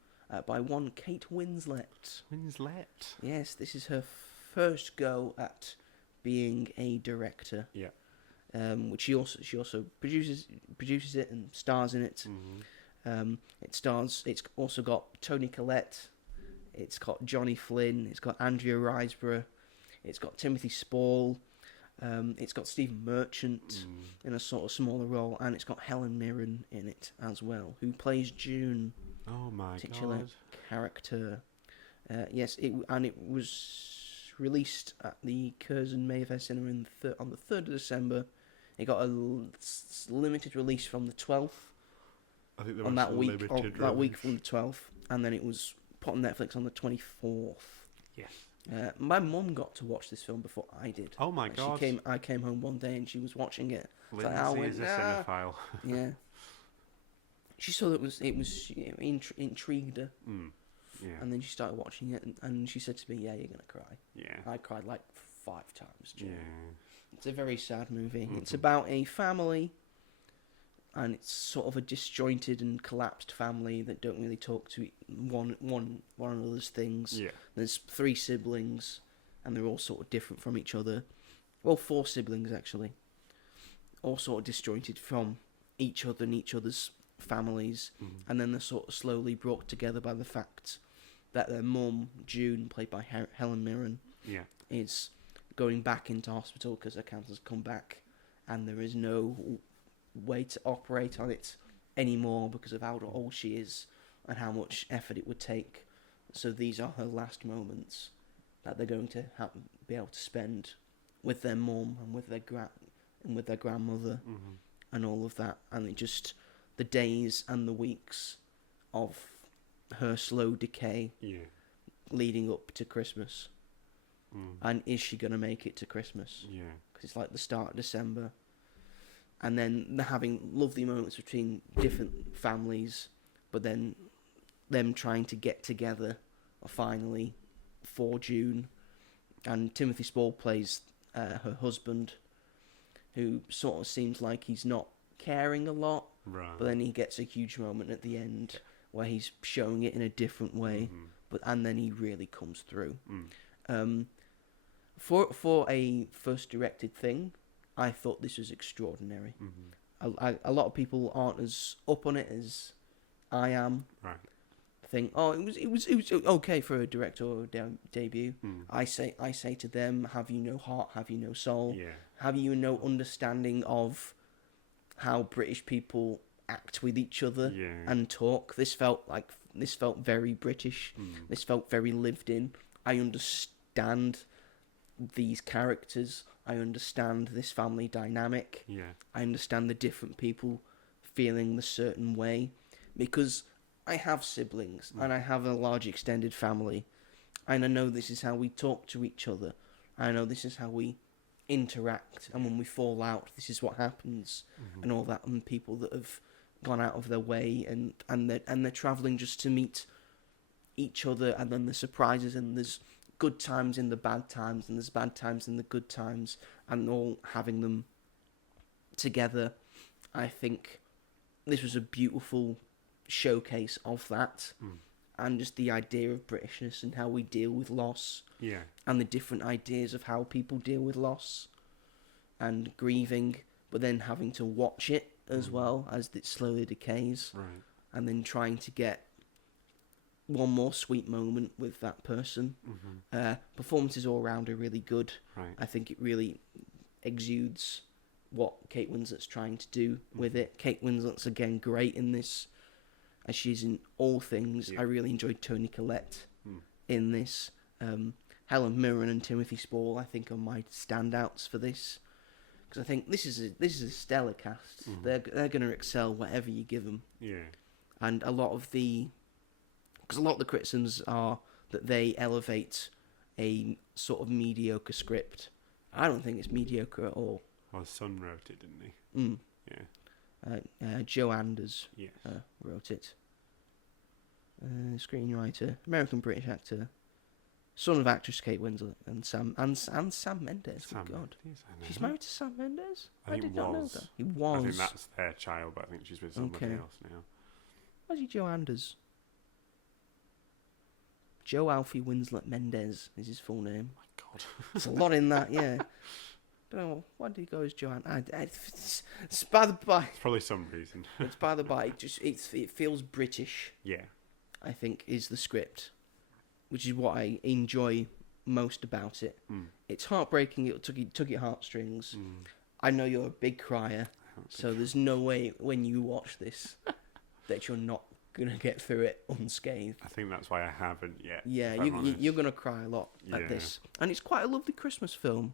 by one Kate Winslet. Winslet. Yes, this is her first go at being a director. Yeah. Which she also produces it and stars in it. Mm-hmm. It's also got Toni Collette. It's got Johnny Flynn. It's got Andrea Riseborough. It's got Timothy Spall. It's got Stephen Merchant in a sort of smaller role, and it's got Helen Mirren in it as well, who plays June, Oh my titular god. character. Yes, it was released at the Curzon Mayfair Cinema on the 3rd of December. It got a limited release from the 12th. I think there On was that a week, limited that week release. from the 12th, and then it was put on Netflix on the 24th. Yes. My mum got to watch this film before I did. Oh my god. I came home one day and she was watching it. Lindsay I went, is a "Nah." cinephile. Yeah. She saw that it was intrigued her, Yeah. and then she started watching it, and she said to me, "Yeah, you're gonna cry." Yeah. I cried like 5 times. Jim. Yeah. It's a very sad movie. It's Mhm. about a family, and it's sort of a disjointed and collapsed family that don't really talk to one another's things. Yeah. There's 3 siblings, and they're all sort of different from each other. Well, 4 siblings actually, all sort of disjointed from each other and each other's families, and then they're sort of slowly brought together by the fact that their mum, June, played by Helen Mirren, Yeah. is going back into hospital because her cancer's come back, and there is no way to operate on it anymore because of how old she is and how much effort it would take. So these are her last moments that they're going to be able to spend with their mum and with their grandmother and all of that, and it just the days and the weeks of her slow decay Yeah. leading up to Christmas. And is she going to make it to Christmas? Yeah. Because it's like the start of December. And then they're having lovely moments between different families, but then them trying to get together finally for June. And Timothy Spall plays her husband, who sort of seems like he's not caring a lot, Right. but then he gets a huge moment at the end where he's showing it in a different way, and then he really comes through. For a first directed thing, I thought this was extraordinary. A lot of people aren't as up on it as I am. Right. Think, oh, it was okay for a directorial debut. I say to them, have you no heart? Have you no soul? Yeah. Have you no understanding of how British people act with each other and talk? This felt very British. This felt very lived in. I understand these characters. I understand this family dynamic. Yeah. I understand the different people feeling the certain way, because I have siblings and I have a large extended family, and I know this is how we talk to each other. I know this is how we interact, and when we fall out, this is what happens, and all that. And people that have gone out of their way and they're travelling just to meet each other, and then the surprises, and there's good times in the bad times, and there's bad times in the good times, and all having them together. I think this was a beautiful showcase of that, and just the idea of Britishness and how we deal with loss, and the different ideas of how people deal with loss and grieving, but then having to watch it as well as it slowly decays, and then trying to get one more sweet moment with that person. Performances all around are really good. I think it really exudes what Kate Winslet's trying to do with it. Kate Winslet's again great in this, as she's in all things. I really enjoyed Toni Collette in this. Helen Mirren and Timothy Spall, I think, are my standouts for this, because I think this is a stellar cast. They're going to excel whatever you give them. And a lot of the criticisms are that they elevate a sort of mediocre script. I don't think it's mediocre at all. Well, his son wrote it, didn't he? Joe Anders wrote it. Screenwriter, American-British actor, son of actress Kate Winslet and Sam Mendes. Sam Good God, Mendes, she's married to Sam Mendes. I did not know that. He was. I think that's their child, but I think she's with somebody else now. Why is he Joe Anders? Joe Alfie Winslet Mendes is his full name. Oh my God, there's a lot in that. Yeah. Don't know, why did he go as Joanne? It's by the by. It's probably some reason. It's by the by. It feels British. Yeah. I think is the script, which is what I enjoy most about it. It's heartbreaking. It took your heartstrings. I know you're a big crier, so there's no way when you watch this that you're not gonna get through it unscathed. I think that's why I haven't yet. Yeah, you're gonna cry a lot at this, and it's quite a lovely Christmas film.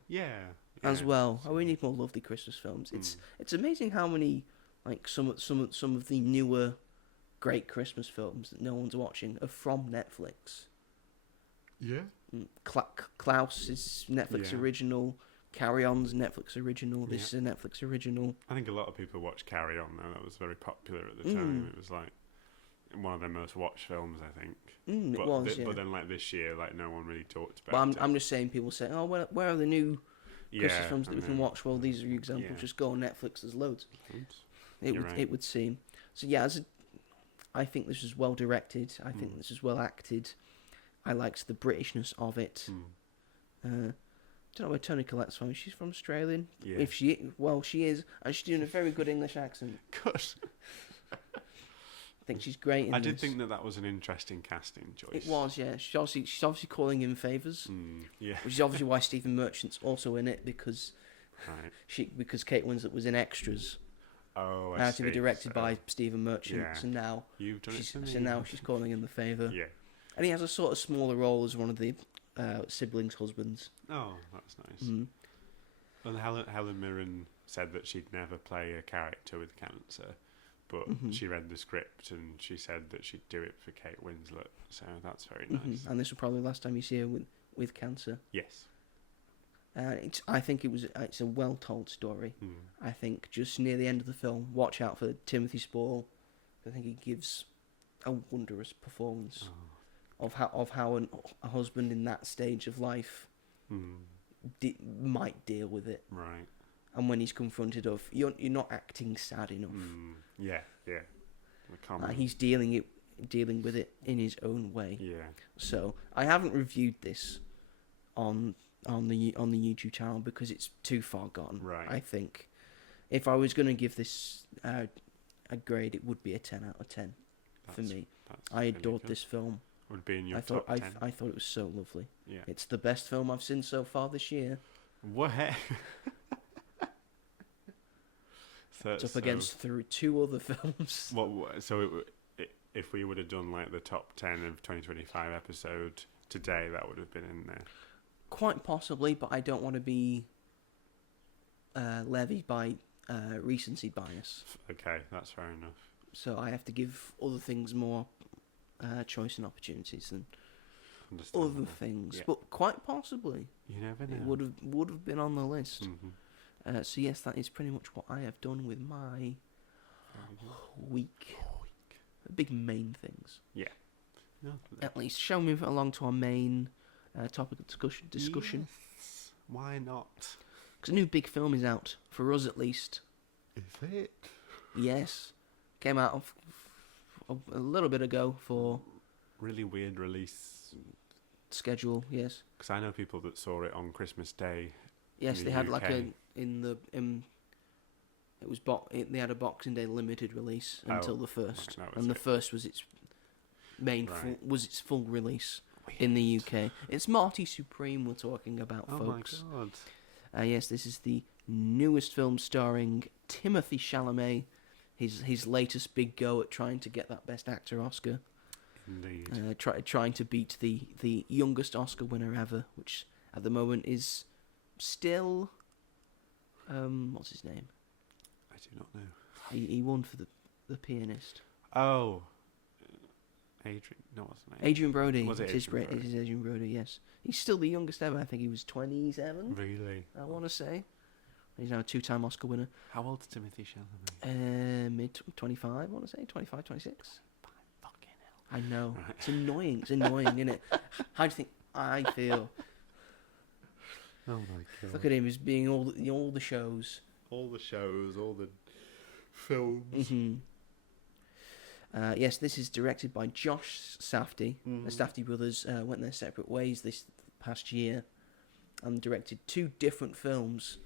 As well. We need more lovely Christmas films. It's amazing how many, like, some of the newer great Christmas films that no one's watching are from Netflix. Klaus is Netflix original. Carry On's Netflix original. This is a Netflix original. I think a lot of people watch Carry On though. That was very popular at the time. It was like one of their most watched films, I think. But then, like, this year, like, no one really talked about it. I'm just saying, people say, oh, where are the new Christmas films that we can watch? Well, these are your examples. Just go on Netflix. There's loads. It would seem. So yeah, I think this is well directed. I think this is well acted. I liked the Britishness of it. Don't know where Toni Collette's from. She's from Australian. Yeah. She is, and she's doing a very good English accent. Good. I think she's great in I did think that was an interesting casting choice. It was, yeah. She's obviously calling in favours. Which is obviously why Stephen Merchant's also in it, because Kate Winslet was in extras. Oh, I had to be directed by Stephen Merchant. So now you've done it for me. So now she's calling in the favour. Yeah. And he has a sort of smaller role as one of the siblings' husbands. Oh, that's nice. And Helen Mirren said that she'd never play a character with cancer, but she read the script and she said that she'd do it for Kate Winslet. So that's very nice. And this will probably be the last time you see her with cancer. Yes. I think it's a well told story. I think just near the end of the film, watch out for Timothy Spall. I think he gives a wondrous performance of how a husband in that stage of life might deal with it. Right. and when he's confronted of you're not acting sad enough. Yeah. He's dealing with it in his own way. Yeah. So I haven't reviewed this on the YouTube channel because it's too far gone. Right. I think if I was going to give this a grade, it would be a 10 out of 10 for me. I adored this film. Would be in your top 10. I thought it was so lovely. Yeah. It's the best film I've seen so far this year. What? It's up against two other films. If we would have done like the top 10 of 2025 episode today, that would have been in there. Quite possibly, but I don't want to be levied by recency bias. Okay, that's fair enough. So I have to give other things more choice and opportunities than other things. Yeah. But quite possibly, you never know. It would have been on the list. Mm-hmm. So yes, that is pretty much what I have done with my week. The big main things. Yeah. No, At least, shall we move along to our main topic of discussion? Yes. Why not? Because a new big film is out, for us at least. Is it? Yes. Came out a little bit ago for... Really weird release. Schedule, yes. Because I know people that saw it on Christmas Day. Yes, they had UK. like they had a Boxing Day limited release until the 1st. And the 1st was its full release in the UK. It's Marty Supreme we're talking about, folks. Oh my god. Yes, this is the newest film starring Timothée Chalamet. His latest big go at trying to get that Best Actor Oscar. Indeed. Trying to beat the youngest Oscar winner ever, which at the moment is still... what's his name? I do not know. He won for the pianist. Oh. Adrian. No, what's the name? Adrian Brody. Was it It is Adrian Brody, yes. He's still the youngest ever. I think he was 27. Really? I want to say. He's now a 2-time Oscar winner. How old is Timothée Chalamet? Mid-25, I want to say. 25, 26. Fucking hell. I know. Right. It's annoying. It's annoying, isn't it? How do you think I feel? Oh my god. Look at him as being all the shows. All the shows, all the films. Mm-hmm. Yes, this is directed by Josh Safdie. Mm-hmm. The Safdie brothers went their separate ways this past year and directed 2 different films.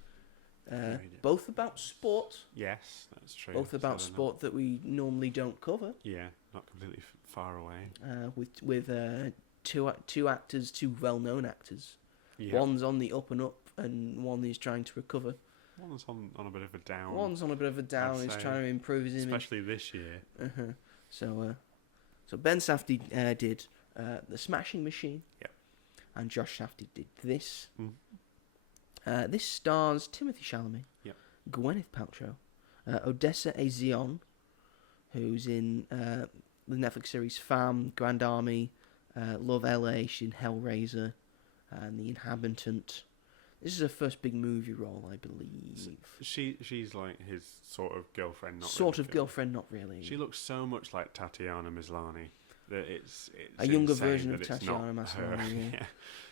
Both about sport. Yes, that's true. Both about sport that we normally don't cover. Yeah, not completely far away. With two actors, 2 well-known actors. Yeah. One's on the up and up, and one is trying to recover. One's on a bit of a down. One's on a bit of a down. He's trying to improve his image. Especially this year. Uh-huh. So Ben Safdie did The Smashing Machine. Yep. And Josh Safdie did this. Mm. This stars Timothée Chalamet. Yep. Gwyneth Paltrow. Odessa Ezion, who's in the Netflix series Fam, Grand Army, Love LA, she's in Hellraiser, and The Inhabitant. This is her first big movie role, I believe. She's like his sort of girlfriend, not sort really of girlfriend, not really. She looks so much like Tatiana Maslany that it's a younger insane version of that it's Tatiana not her. Maslany. Yeah.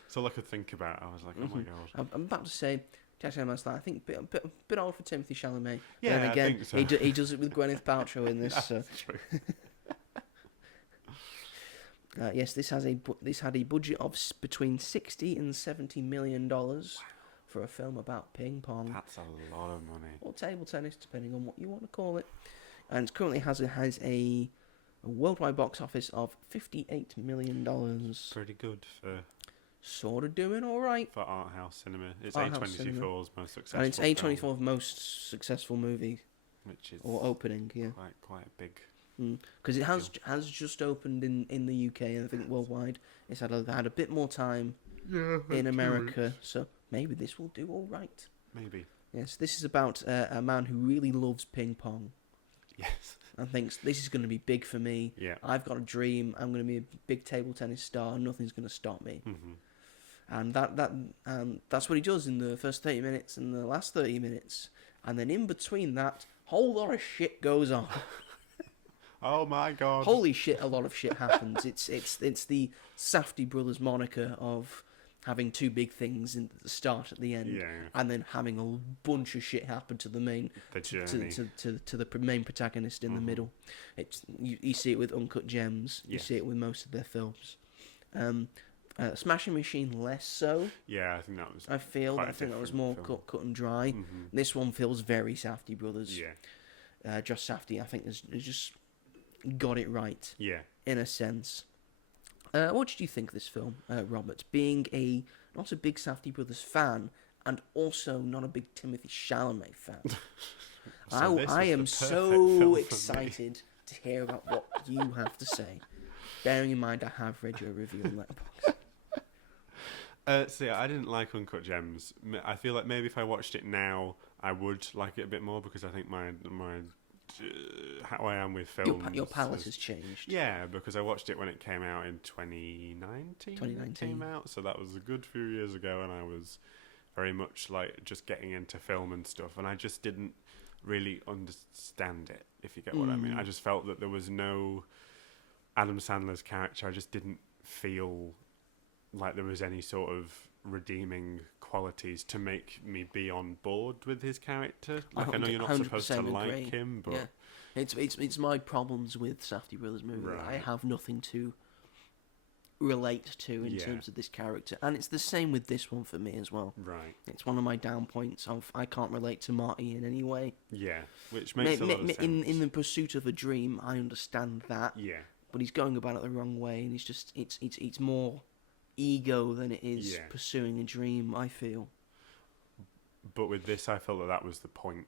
It's all I could think about. I was like, oh my god. I'm about to say Tatiana Maslany. I think a bit old for Timothée Chalamet. Yeah, then again, I think so. he does it with Gwyneth Paltrow in this. That's true. Yes, this had a budget of between $60 and $70 million for a film about ping pong. That's a lot of money. Or table tennis, depending on what you want to call it. And it currently has a worldwide box office of $58 million. Pretty good for Sort of doing all right. for art house cinema. It's Art house cinema. A24's most successful. And it's film, A24's most successful movie which is or opening, yeah. quite a big. Because it has just opened in the UK, and I think worldwide it's had a bit more time in America, so maybe this will do all right. Maybe. Yes, this is about a man who really loves ping pong Yes. and thinks this is going to be big for me. Yeah. I've got a dream. I'm going to be a big table tennis star. Nothing's going to stop me. Mm-hmm. And that's what he does in the first 30 minutes and the last 30 minutes, and then in between that, whole lot of shit goes on. Oh my god. Holy shit, a lot of shit happens. It's the Safdie brothers moniker of having two big things in the start at the end, and then having a bunch of shit happen to the main to the main protagonist in the middle. It's you see it with Uncut Gems. You see it with most of their films. Smashing Machine less so. Yeah, I think that was. I think that was more cut and dry. This one feels very Safdie brothers. Yeah. Josh Safdie, I think, has just got it right. Yeah. In a sense. What did you think of this film, Robert? Being not a big Safdie brothers fan, and also not a big Timothée Chalamet fan. I am so excited to hear about what you have to say. Bearing in mind, I have read your review on Letterboxd. So yeah, I didn't like Uncut Gems. I feel like maybe if I watched it now, I would like it a bit more, because I think my how I am with films. Your palate has changed. Yeah, because I watched it when it came out in 2019. 2019 it came out, so that was a good few years ago, and I was very much like just getting into film and stuff, and I just didn't really understand it, if you get what I mean. I just felt that there was no Adam Sandler's character. I just didn't feel like there was any sort of redeeming qualities to make me be on board with his character. Like, I know you're not supposed to like him, but yeah. It's my problems with Safdie Brothers movie. Right. I have nothing to relate to in terms of this character, and it's the same with this one for me as well. Right. It's one of my down points. I can't relate to Marty in any way. Yeah, which makes a lot of sense. In the pursuit of a dream, I understand that. Yeah. But he's going about it the wrong way, and it's more ego than it is pursuing a dream, I feel. But with this, I felt that was the point.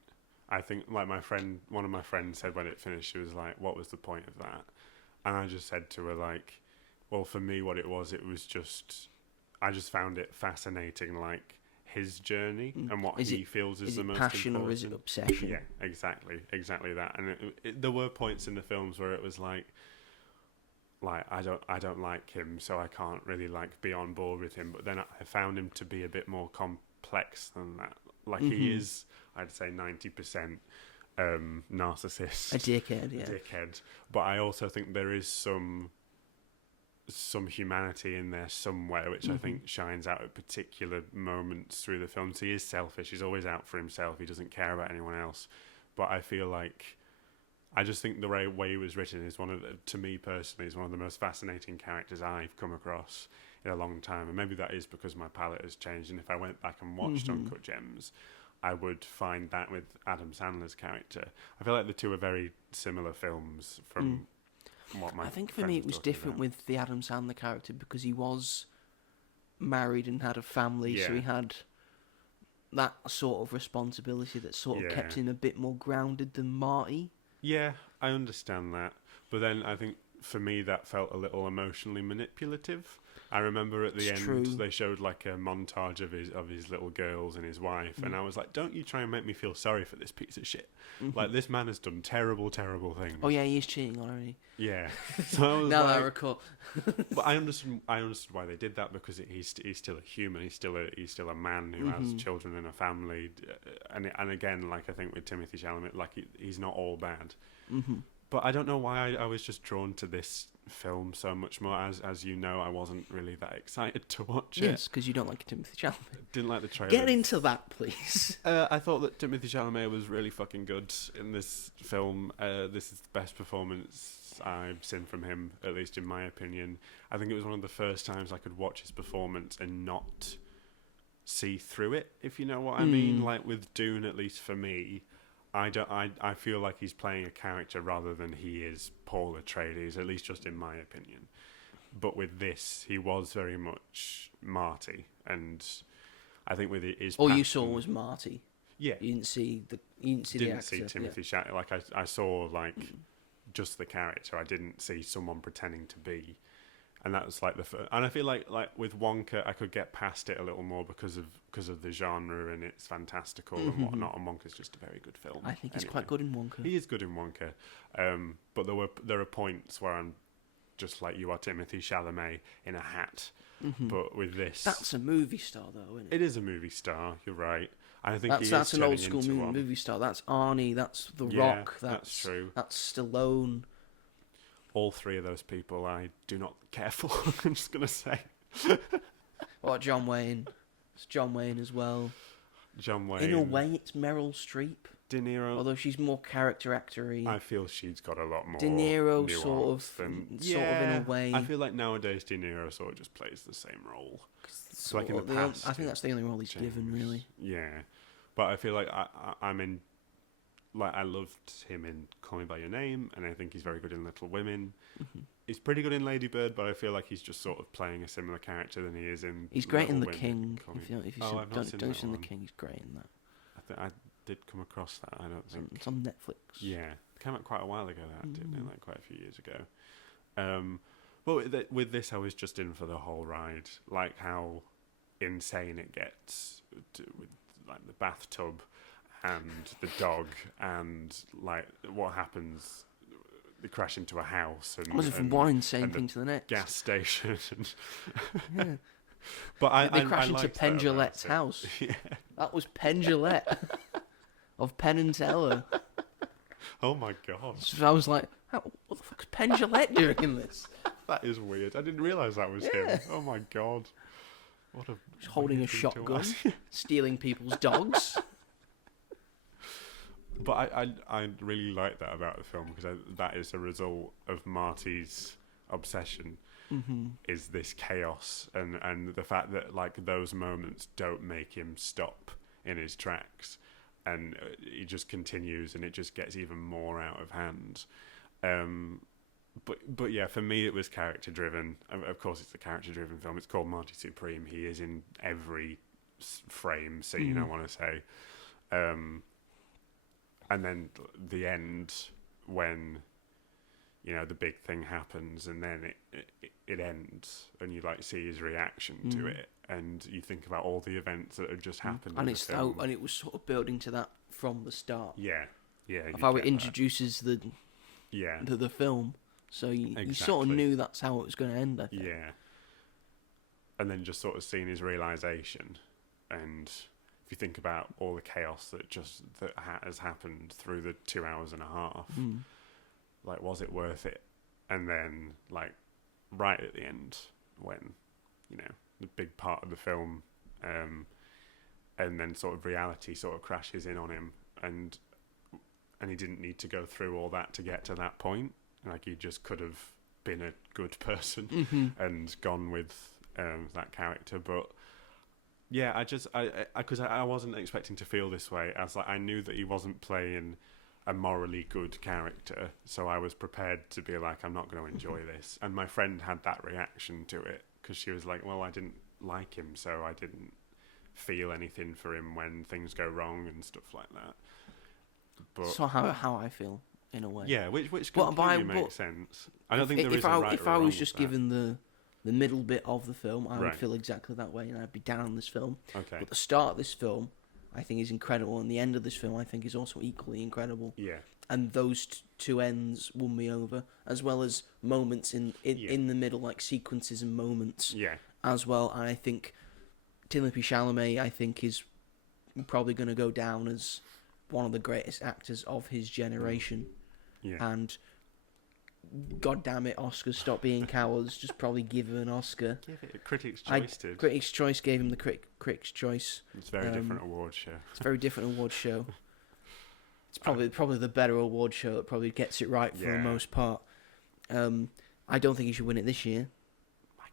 I think, like, one of my friends said when it finished, she was like, what was the point of that? And I just said to her, like, well, for me, what it was just, I just found it fascinating, like, his journey and what he feels is the most important. Is it passion or is it obsession? Yeah, exactly that. And there were points in the films where it was like I don't like him, so I can't really like be on board with him. But then I found him to be a bit more complex than that. Like he is, I'd say 90% narcissist, a dickhead, yeah. But I also think there is some humanity in there somewhere, which I think shines out at particular moments through the film. So he is selfish. He's always out for himself. He doesn't care about anyone else. But I feel like, I just think the way he was written is to me personally, is one of the most fascinating characters I've come across in a long time. And maybe that is because my palate has changed. And if I went back and watched Uncut Gems, I would find that with Adam Sandler's character. I feel like the two are very similar films from what my I think for me it was different with the Adam Sandler character because he was married and had a family, so he had that sort of responsibility that sort of kept him a bit more grounded than Marty. Yeah, I understand that. But then I think for me that felt a little emotionally manipulative. I remember at the end they showed like a montage of his little girls and his wife, and I was like, don't you try and make me feel sorry for this piece of shit. Like, this man has done terrible things. Oh yeah, he is cheating on her. Yeah. So I was now that I recall. But I understood why they did that, because he's still a human. He's still a man who has children and a family. And again, like I think with Timothée Chalamet, like he's not all bad. But I don't know why I was just drawn to this film so much more. As you know, I wasn't really that excited to watch it. Yes, because you don't like Timothée Chalamet. Didn't like the trailer. Get into that, please. I thought that Timothée Chalamet was really fucking good in this film. This is the best performance I've seen from him, at least in my opinion. I think it was one of the first times I could watch his performance and not see through it, if you know what I mean. Like with Dune, at least for me, I feel like he's playing a character rather than he is Paul Atreides, at least just in my opinion. But with this, he was very much Marty, and I think with his all you saw was Marty. Yeah, you didn't see the actor. Didn't see Timothée Chalamet. Like I saw like just the character. I didn't see someone pretending to be. And that was like and I feel like with Wonka, I could get past it a little more because of the genre and it's fantastical and whatnot. And Wonka's just a very good film. I think he's quite good in Wonka. He is good in Wonka, but there are points where I'm just like, you are Timothée Chalamet in a hat. But with this, that's a movie star, though, isn't it? It is a movie star. You're right. I think that's an old school movie star. That's Arnie. That's The Rock. That's true. That's Stallone. All three of those people I do not care for. I'm just going to say. Or John Wayne. It's John Wayne as well. John Wayne. In a way, it's Meryl Streep. De Niro. Although she's more character actor-y. I feel she's got a lot more De Niro nuance sort of yeah, in a way. I feel like nowadays De Niro sort of just plays the same role. So like in the past, I think that's the only role he's given, really. Yeah, but I feel like I'm in. Like I loved him in Call Me by Your Name, and I think he's very good in Little Women. Mm-hmm. He's pretty good in Lady Bird, but I feel like he's just sort of playing a similar character than he is in. He's great in The Women. King. If you I've not seen that The one. King, he's great in that. I did come across that. I don't think it's on Netflix. Yeah, it came out quite a while ago. That didn't it? Like quite a few years ago. But with this, I was just in for the whole ride. Like how insane it gets with like the bathtub and the dog, and like what happens. They crash into a house and from one insane thing to the next. Gas station. Yeah. But they crash into liked Penn that Jillette's about it. house. Yeah. That was Penn Jillette of Penn and Teller. Oh my god. So I was like, what the fuck's Penn Jillette doing in this? That is weird. I didn't realise that was him. Oh my god. What a He's holding a weird thing to shotgun, ask. stealing people's dogs. But I really like that about the film because that is a result of Marty's obsession. Mm-hmm. Is this chaos and the fact that like those moments don't make him stop in his tracks, and he just continues and it just gets even more out of hand. But yeah, for me it was character driven. Of course, it's a character driven film. It's called Marty Supreme. He is in every frame scene. I want to say, and then the end when. You know, the big thing happens and then it ends and you like see his reaction to it and you think about all the events that had just happened and in the film. And it was sort of building to that from the start. Yeah. Of how it introduces the film. So you sort of knew that's how it was going to end, I think. Yeah. And then just sort of seeing his realisation, and if you think about all the chaos that has happened through the 2 hours and a half, like, was it worth it? And then, like, right at the end, when, you know, the big part of the film, and then sort of reality sort of crashes in on him, and he didn't need to go through all that to get to that point. Like, he just could have been a good person and gone with that character. But yeah, because I wasn't expecting to feel this way. I knew that he wasn't playing a morally good character, so I was prepared to be like, I'm not going to enjoy this. And my friend had that reaction to it because she was like, well, I didn't like him, so I didn't feel anything for him when things go wrong and stuff like that. But so how I feel in a way. Yeah, which completely makes sense. I don't think there is a right or wrong if I was just with that. given the middle bit of the film, I would feel exactly that way, and I'd be down on this film. Okay. But the start of this film, I think, is incredible, and the end of this film, I think, is also equally incredible. Yeah. And those two ends won me over, as well as moments in the middle, like sequences and moments. Yeah. As well, and I think Timothée Chalamet, I think, is probably going to go down as one of the greatest actors of his generation. Yeah. And God damn it, Oscars, stop being cowards. Just probably give him an Oscar. Give it a Critics' Choice. Critics' Choice gave him the Critics' Choice. It's a very different award show. It's a very different award show. It's probably the better award show that probably gets it right for the most part. I don't think he should win it this year.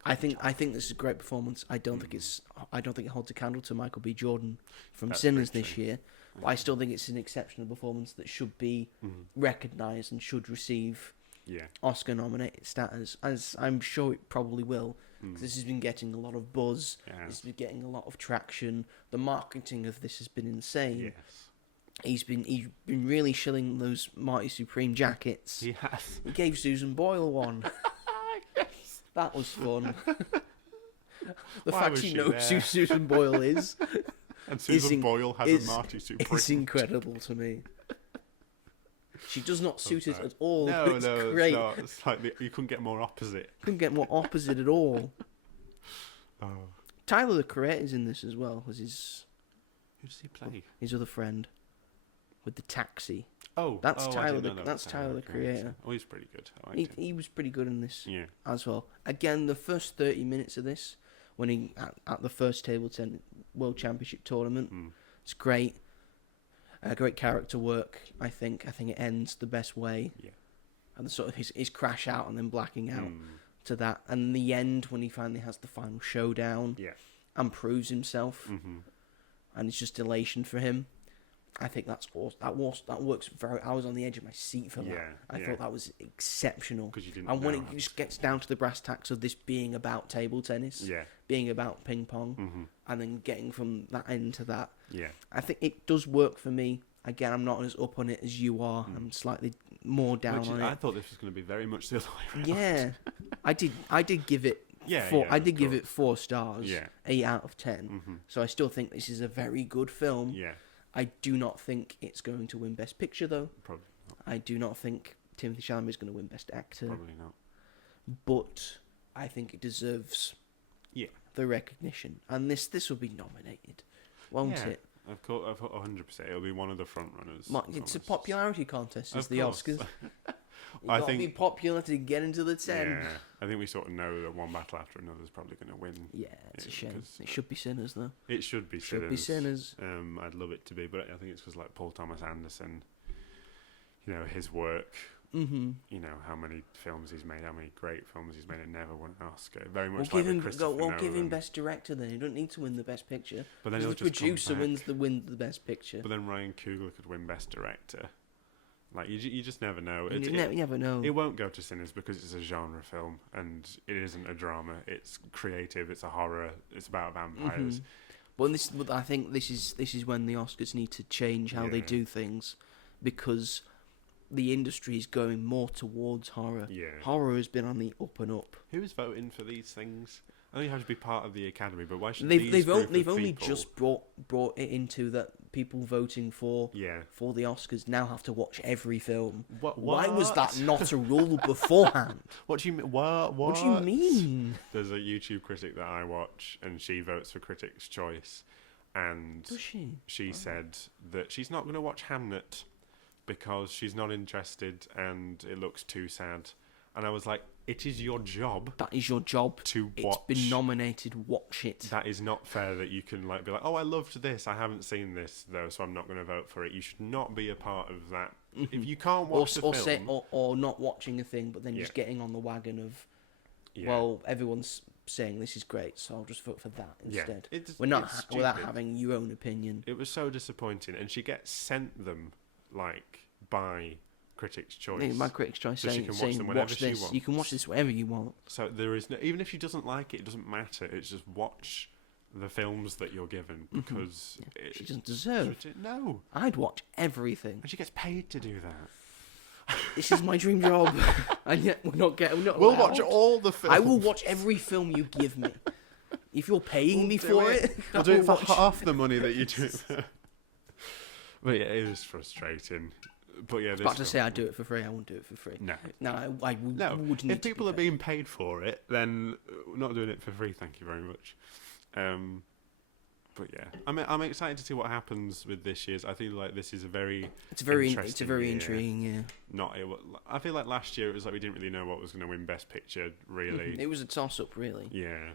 I think this is a great performance. I don't think it holds a candle to Michael B. Jordan from Sinners this year. But I still think it's an exceptional performance that should be recognised and should receive Oscar nominated status, as I'm sure it probably will. Because this has been getting a lot of buzz. Yeah. This has been getting a lot of traction. The marketing of this has been insane. Yes. He's been really shilling those Marty Supreme jackets. He has. He gave Susan Boyle one. Yes. That was fun. The fact he knows who Susan Boyle is. And Susan Boyle has a Marty Supreme. It's incredible to me. She does not suit it at all. No, it's great. It's not. It's like you couldn't get more opposite. Couldn't get more opposite at all. Oh. Tyler the Creator's in this as well as his. Who does he play? His other friend, with the taxi. Oh, that's Tyler. That's Tyler the Creator. Oh, he's pretty good. He was pretty good in this. Yeah. As well. Again, the first 30 minutes of this when he at the first table tennis world championship tournament. It's great. Great character work. I think it ends the best way. Yeah. And the sort of his crash out and then blacking out to that, and the end when he finally has the final showdown. Yeah. And proves himself, and it's just elation for him. I think that's awesome. That works very. I was on the edge of my seat for that. I thought that was exceptional. Because you didn't. And when it just gets down to the brass tacks of this being about table tennis, being about ping pong, and then getting from that end to that, I think it does work for me. Again, I'm not as up on it as you are. I'm slightly more down on it. I thought this was going to be very much the other way around. Yeah, I did give it. I did give it 4 stars. 8 out of 10. So I still think this is a very good film. I do not think it's going to win Best Picture, though. Probably not. I do not think Timothy Chalamet is going to win Best Actor. Probably not. But I think it deserves the recognition. And this will be nominated, won't it? Of course, 100%. It'll be one of the front runners. It's a popularity contest, it's the course. Oscars. You've got to be popular to get into the 10. Yeah, I think we sort of know that One Battle After Another is probably going to win. Yeah, it's a shame. It should be Sinners, though. It should be Sinners. Should be Sinners. I'd love it to be, but I think it's because like Paul Thomas Anderson, his work, you know, how many films he's made, how many great films he's made, and never won an Oscar. Very much like Christopher Nolan. Give him Best Director then. He don't need to win the Best Picture. But then the producer wins the Best Picture. But then Ryan Coogler could win Best Director. Like you just never know. You never know. It won't go to Sinners because it's a genre film and it isn't a drama. It's creative. It's a horror. It's about vampires. But I think this is when the Oscars need to change how they do things, because the industry is going more towards horror. Yeah. Horror has been on the up and up. Who is voting for these things? I know you have to be part of the Academy, but why should they've only just brought it into that people voting for the Oscars now have to watch every film. What? Why was that not a rule beforehand? What do you mean? What do you mean? There's a YouTube critic that I watch, and she votes for Critics' Choice, and does she? She said that she's not going to watch Hamnet because she's not interested and it looks too sad. And I was like, it is your job. That is your job. To watch. It's been nominated. Watch it. That is not fair that you can be like, oh, I loved this. I haven't seen this though, so I'm not going to vote for it. You should not be a part of that. If you can't watch the film, or not watching a thing, but then just getting on the wagon of, well, everyone's saying this is great, so I'll just vote for that instead. Without having your own opinion. It was so disappointing, and she gets sent them by Critics' Choice. My Critics' Choice so saying watch this. You can watch this wherever you want. So there is no, even if she doesn't like it, it doesn't matter. It's just watch the films that you're given, because she doesn't deserve. No, I'd watch everything, and she gets paid to do that. This is my dream job, and yet we'll watch all the films. I will watch every film you give me. If you're paying me for it, we'll do it for half the money that you do. But yeah, it was frustrating. But yeah, I was about to say I'd do it for free. I wouldn't do it for free. No, I wouldn't. If people are being paid for it, then we're not doing it for free. Thank you very much. But yeah, I'm excited to see what happens with this year's. I feel like this is a very intriguing year. I feel like last year it was like we didn't really know what was going to win Best Picture. Really, it was a toss up. Really. Yeah.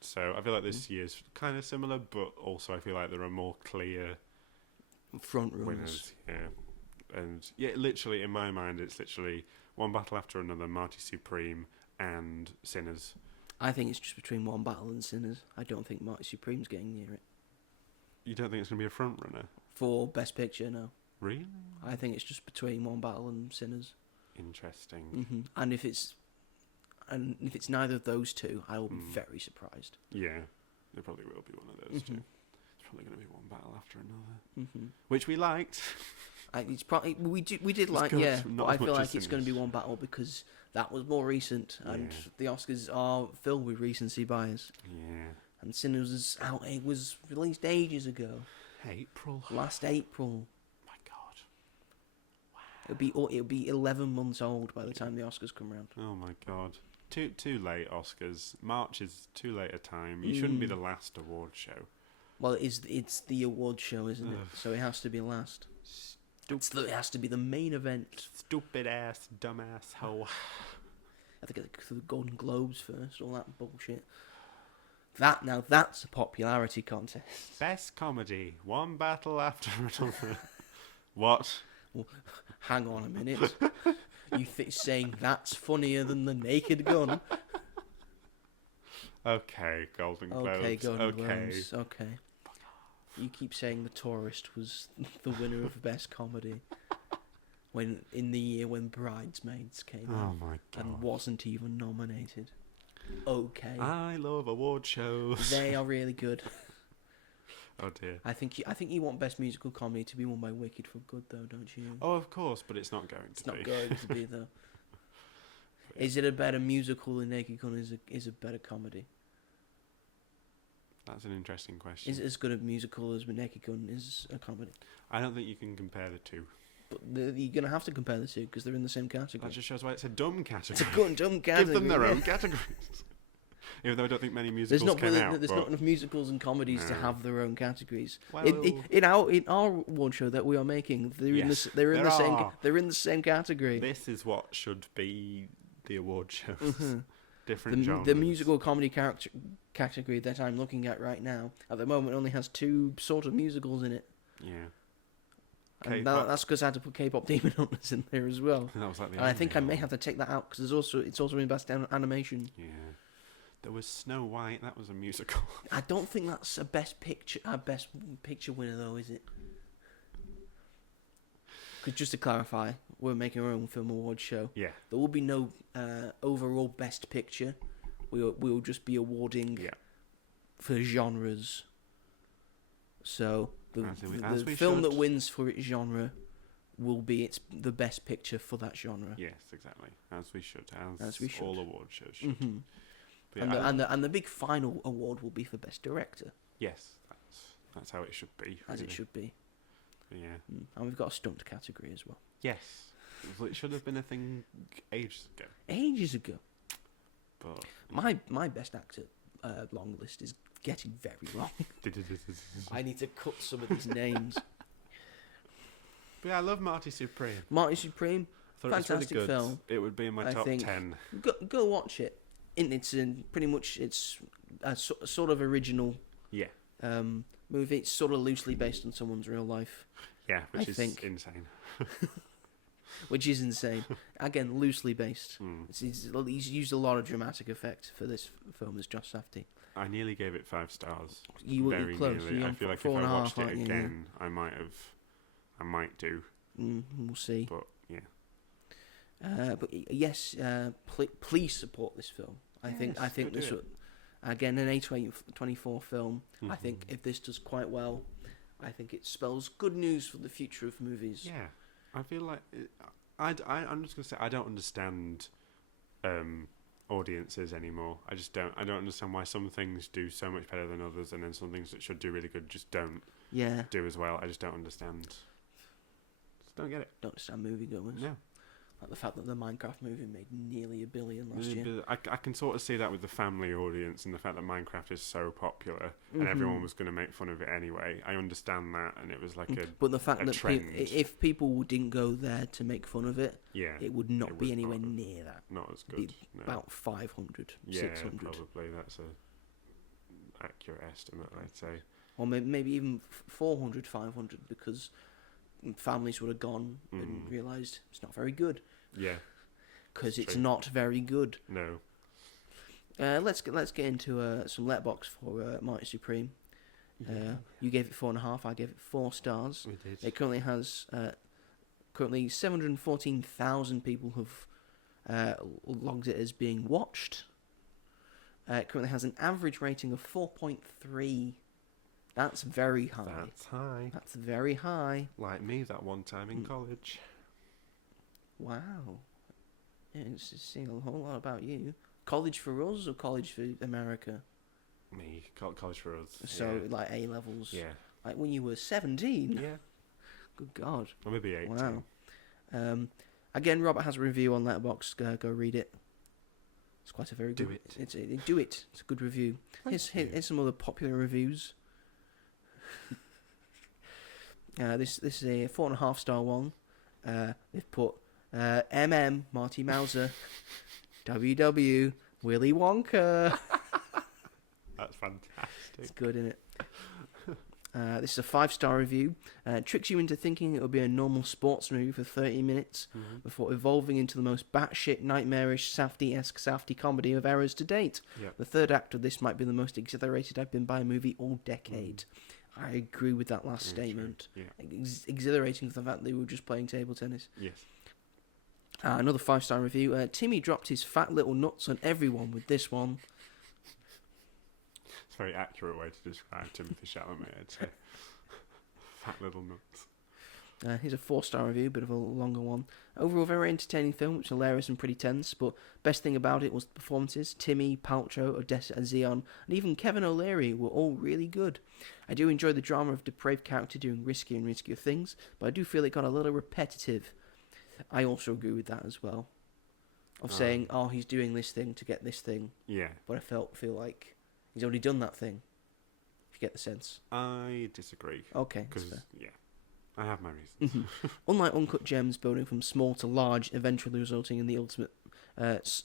So I feel like this year's kind of similar, but also I feel like there are more clear front runners. Winners. Yeah. And yeah, literally in my mind, it's literally One Battle After Another, Marty Supreme, and Sinners. I think it's just between One Battle and Sinners. I don't think Marty Supreme's getting near it. You don't think it's going to be a front runner? For Best Picture, no. Really? I think it's just between One Battle and Sinners. Interesting. And if it's neither of those two, I will be very surprised. Yeah, it probably will be one of those two. It's probably going to be One Battle After Another, which we liked. It's probably we did like, good, but I feel like it's going to be One Battle because that was more recent, and the Oscars are filled with recency bias. Yeah. And Sinners was out. It was released ages ago. Last April. My God. Wow. It'll be 11 months old by the time the Oscars come around. Oh my God. Too late, Oscars. March is too late a time. You shouldn't be the last award show. Well, it's the award show, isn't it? So it has to be last. It has to be the main event. Stupid ass, dumbass hoe. I have to get through the Golden Globes first, all that bullshit. Now that's a popularity contest. Best comedy, one battle after another. What? Well, hang on a minute. You saying that's funnier than The Naked Gun? Okay, Golden Globes. Okay, Golden Globes. Okay. You keep saying The Tourist was the winner of Best Comedy when in the year when Bridesmaids came out my God. and wasn't even nominated. Okay. I love award shows. They are really good. Oh dear. I think you want Best Musical Comedy to be won by Wicked for Good, though, don't you? Oh, of course, but it's not going to be. It's not going to be, though. Is it a better musical than Naked Gun is a better comedy? That's an interesting question. Is it as good a musical as Naked Gun is a comedy? I don't think you can compare the two. But you're going to have to compare the two because they're in the same category. That just shows why it's a dumb category. It's a good, dumb category. Give them their own categories. Even though I don't think many musicals came out. There's not enough musicals and comedies to have their own categories. Well, in our award show that we are making, they're in the same category. This is what should be the award shows. Mm-hmm. Different genres. The musical comedy category that I'm looking at right now, at the moment, only has 2 sort of musicals in it. Yeah. And that's because I had to put K-pop Demon Hunters in there as well. That was like and I think I may have to take that out because it's also in Best Animation. Yeah. There was Snow White. That was a musical. I don't think that's a Best Picture winner though, is it? Because just to clarify, we're making our own film award show. Yeah. There will be no overall Best Picture. We'll just be awarding for genres. So the film that wins for its genre will be the best picture for that genre. Yes, exactly. As we should. All award shows should. Mm-hmm. Yeah, and the big final award will be for Best Director. Yes, that's how it should be. As it should be. Yeah. And we've got a stunt category as well. Yes. It should have been a thing ages ago. Ages ago. But my best actor long list is getting very long. I need to cut some of these names. But yeah, I love Marty Supreme. Marty Supreme, fantastic really good. film. It would be in my top 10. Go watch it. It's a sort of original movie. It's sort of loosely based on someone's real life. Yeah, which is insane. Which is insane. Again, loosely based. He's used a lot of dramatic effect for this film as Josh Safdie. I nearly gave it 5 stars. You were very close. nearly. I feel like if I watched it again, I might do. We'll see. But yeah. But yes, please support this film. I think this would, again, an A24 film. Mm-hmm. I think if this does quite well, I think it spells good news for the future of movies. Yeah, I feel like I'm just gonna say I don't understand audiences anymore. I don't understand why some things do so much better than others, and then some things that should do really good just don't do as well. I just don't understand. Just don't get it. Don't understand moviegoers. No. Like the fact that the Minecraft movie made nearly $1 billion last year. I can sort of see that with the family audience and the fact that Minecraft is so popular and everyone was going to make fun of it anyway. I understand that, and it was like but the fact that if people didn't go there to make fun of it, it would not be anywhere near that. Not as good. No. About 500, 600. Probably that's a accurate estimate, I'd say. Or maybe even 400, 500, because families would have gone and realised it's not very good. Yeah, because it's not very good. No. Let's get into some Letterboxd for Marty Supreme. You gave it 4.5. I gave it 4 stars. We did. It currently has 714,000 people have logged it as being watched. It currently has an average rating of 4.3. That's very high. That's high. That's very high. Like me that one time in college. Wow. Yeah, it's just saying a whole lot about you. College for us or college for America? Me. College for us. So, like A-levels? Yeah. Like when you were 17? Yeah. Good God. Or maybe 18. Wow. Again, Robert has a review on Letterboxd. Go read it. It's quite a very good... Do it. It's a good review. Here's some other popular reviews. This is a 4.5 star one. They've put Marty Mauser, WW Willy Wonka. That's fantastic. It's good, isn't it? This is a 5-star review. Tricks you into thinking it will be a normal sports movie for 30 minutes before evolving into the most batshit, nightmarish, Safdie-esque Safdie comedy of errors to date. Yep. The third act of this might be the most exhilarated I've been by a movie all decade. I agree with that last statement. Yeah. Exhilarating for the fact that they were just playing table tennis. Yes. Another 5-star review. Timmy dropped his fat little nuts on everyone with this one. It's a very accurate way to describe Timothy Chalamet, I'd say. Fat little nuts. Here's a 4-star review, bit of a longer one. Overall, very entertaining film, which is hilarious and pretty tense, but best thing about it was the performances. Timmy, Paltrow, Odessa and Zion, and even Kevin O'Leary were all really good. I do enjoy the drama of depraved character doing riskier and riskier things, but I do feel it got a little repetitive. I also agree with that as well. Of saying, he's doing this thing to get this thing. Yeah. But I feel like he's already done that thing. If you get the sense. I disagree. Okay. Because, yeah, I have my reasons. Unlike Uncut Gems, building from small to large, eventually resulting in the ultimate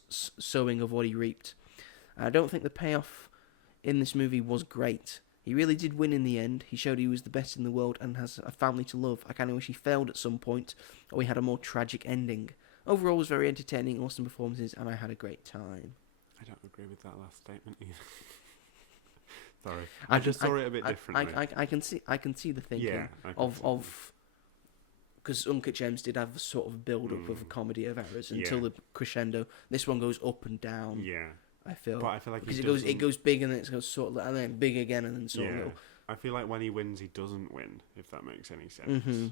sowing of what he reaped. I don't think the payoff in this movie was great. He really did win in the end. He showed he was the best in the world and has a family to love. I kind of wish he failed at some point, or he had a more tragic ending. Overall, it was very entertaining, awesome performances, and I had a great time. I don't agree with that last statement either. Sorry, I just saw it a bit differently. I can see the thinking because Uncut Gems did have a sort of build-up of a comedy of errors until the crescendo. This one goes up and down. Yeah. I feel like because it goes big and then it goes sort of, and then big again and then sort of little. I feel like when he wins, he doesn't win. If that makes any sense.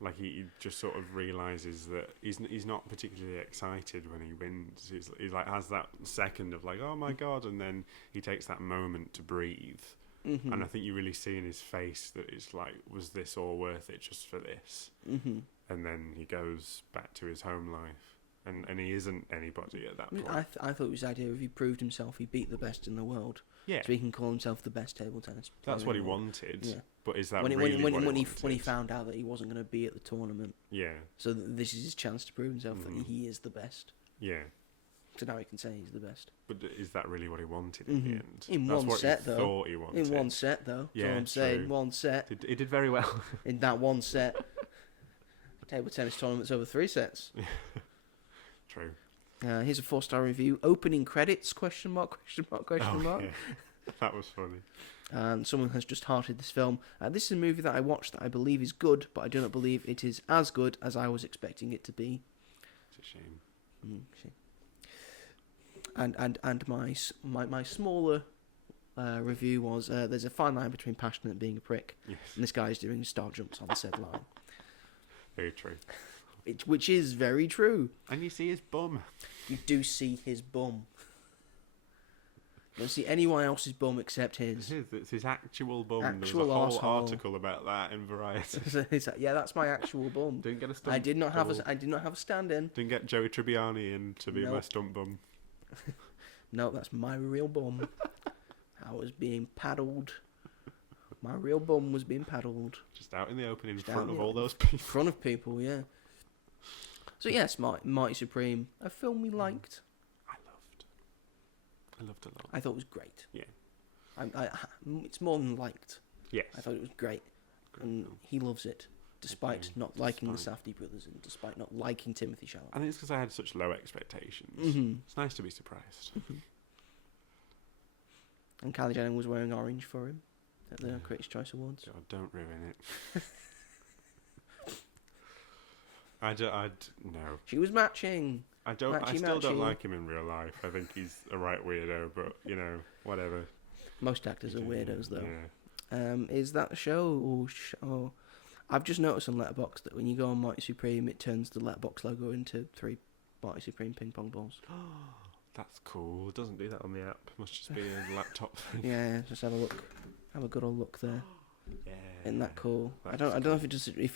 Like he just sort of realizes that he's not particularly excited when he wins. He's like has that second of like, oh my god, and then he takes that moment to breathe. And I think you really see in his face that it's like, was this all worth it just for this? And then he goes back to his home life. And he isn't anybody at that point. I thought it was the idea of he proved himself, he beat the best in the world. Yeah. So he can call himself the best table tennis player. That's what he wanted. Yeah. But is that when really what he wanted? When he found out that he wasn't going to be at the tournament. Yeah. So this is his chance to prove himself that he is the best. Yeah. So now he can say he's the best. But is that really what he wanted in the end? In That's one what set, he though. Thought he wanted. In one set, though. Yeah, that's what I'm saying. One set. He did very well. In that one set. Table tennis tournament's over 3 sets. True. Here's a 4-star review. Opening credits? Question mark? Yeah. That was funny. And someone has just hearted this film. This is a movie that I watched that I believe is good, but I do not believe it is as good as I was expecting it to be. It's a shame. And my smaller review was there's a fine line between passionate and being a prick. Yes. And this guy's doing star jumps on said line. Very true. Which is very true. And you see his bum. You do see his bum. You don't see anyone else's bum except his. It's his actual bum. Actual There was a whole arsehole. article about that in Variety. Yeah, that's my actual bum. Didn't get a stump. I did not have a stand-in. Didn't get Joey Tribbiani in to be my stump bum. No, that's my real bum. I was being paddled. My real bum was being paddled. Just out in the open in front of all those people. In front of people, yeah. So yes, Marty Supreme, a film we liked. I loved it a lot. I thought it was great. Yeah. It's more than liked. Yes. I thought it was great. And he loves it, despite not liking the Safdie brothers and despite not liking Timothy Chalamet. I think it's because I had such low expectations. It's nice to be surprised. And Kylie Jenner was wearing orange for him at the Critics' Choice Awards. God, don't ruin it. No. She was matching. I still don't like him in real life. I think he's a right weirdo, but whatever. Most actors are weirdos, though. Yeah. Is that a show or I've just noticed on Letterboxd that when you go on Marty Supreme, it turns the Letterboxd logo into 3 Marty Supreme ping pong balls. That's cool. It doesn't do that on the app. Must just be a laptop thing. Yeah, just have a look. Have a good old look there. Yeah. Isn't that cool? I don't know if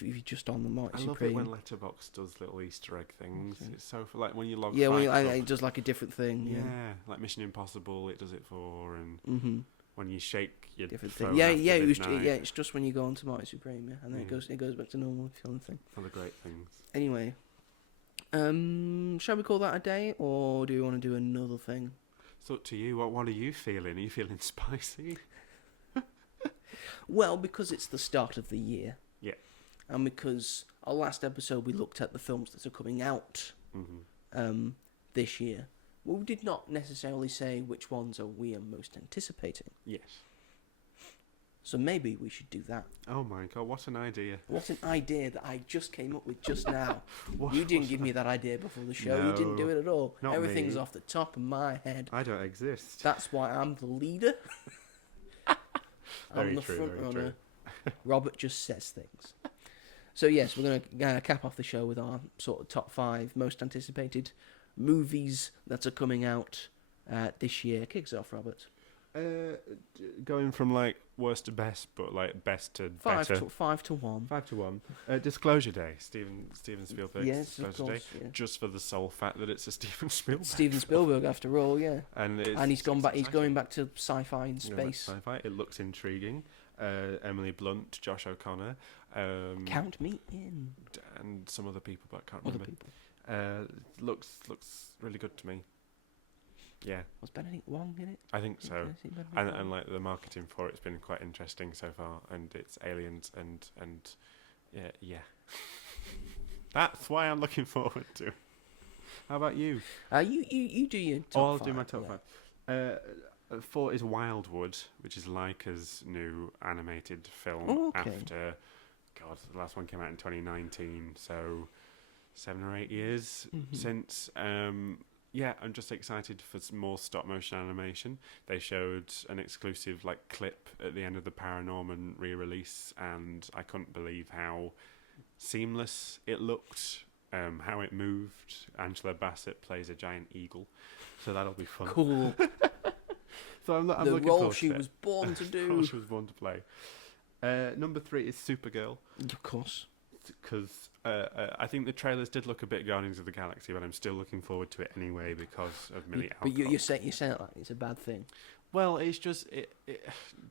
you're just on the Marty Supreme. I love it when Letterboxd does little Easter egg things. Okay. It's so like when you log. Yeah, it does like a different thing. Yeah, like Mission Impossible, it does it for, and when you shake your different phone. Thing. Yeah, it's just when you go onto Marty Supreme, and then it goes back to normal feeling thing. All the great things. Anyway, shall we call that a day, or do we want to do another thing? It's up to you. What are you feeling? Are you feeling spicy? Well, because it's the start of the year. Yeah. And because our last episode we looked at the films that are coming out this year. Well, we did not necessarily say which ones we are most anticipating. Yes. So maybe we should do that. Oh my god, what an idea. What an idea that I just came up with just now. What You didn't was give that? me that idea before the show. No, You didn't do it at all. not Everything's me. off the top of my head. I don't exist. That's why I'm the leader. Very I'm the true, front very runner. Robert just says things. So yes, we're going to cap off the show with our sort of top 5 most anticipated movies that are coming out this year. Kicks off, Robert. Going from like worst to best, but like best to Five better. to 5 to 1. 5 to 1. Disclosure Day. Steven Spielberg's Yes, of Disclosure course. Day. Yeah. Just for the sole fact that it's a Steven Spielberg. Steven Spielberg, after all, yeah. And He's gone back. He's exciting. going back to sci-fi and You know, like space. sci-fi. It looks intriguing. Emily Blunt, Josh O'Connor, Count me in. and some other people, but I can't Other remember. people. Looks really good to me. Yeah, Was Benedict Wong in it? I think so. Did I see Benedict And Wong? like the marketing for it's been quite interesting so far, and it's aliens and yeah. That's why I'm looking forward to. How about you? You do your top I'll five. do my top yeah. 5. 4 is Wildwood, which is Leica's new animated film Oh, okay. after, God, the last one came out in 2019, so 7 or 8 years since. Yeah, I'm just excited for some more stop motion animation. They showed an exclusive like clip at the end of the Paranorman re-release, and I couldn't believe how seamless it looked, how it moved. Angela Bassett plays a giant eagle, so that'll be fun. Cool. So I'm The looking role forward she to it. was born to The role do. she was born to play. Number 3 is Supergirl, Of course. because I think the trailers did look a bit Guardians of the Galaxy, but I'm still looking forward to it anyway because of Millie But Alcock. you're saying it like it's a bad thing. Well, it's just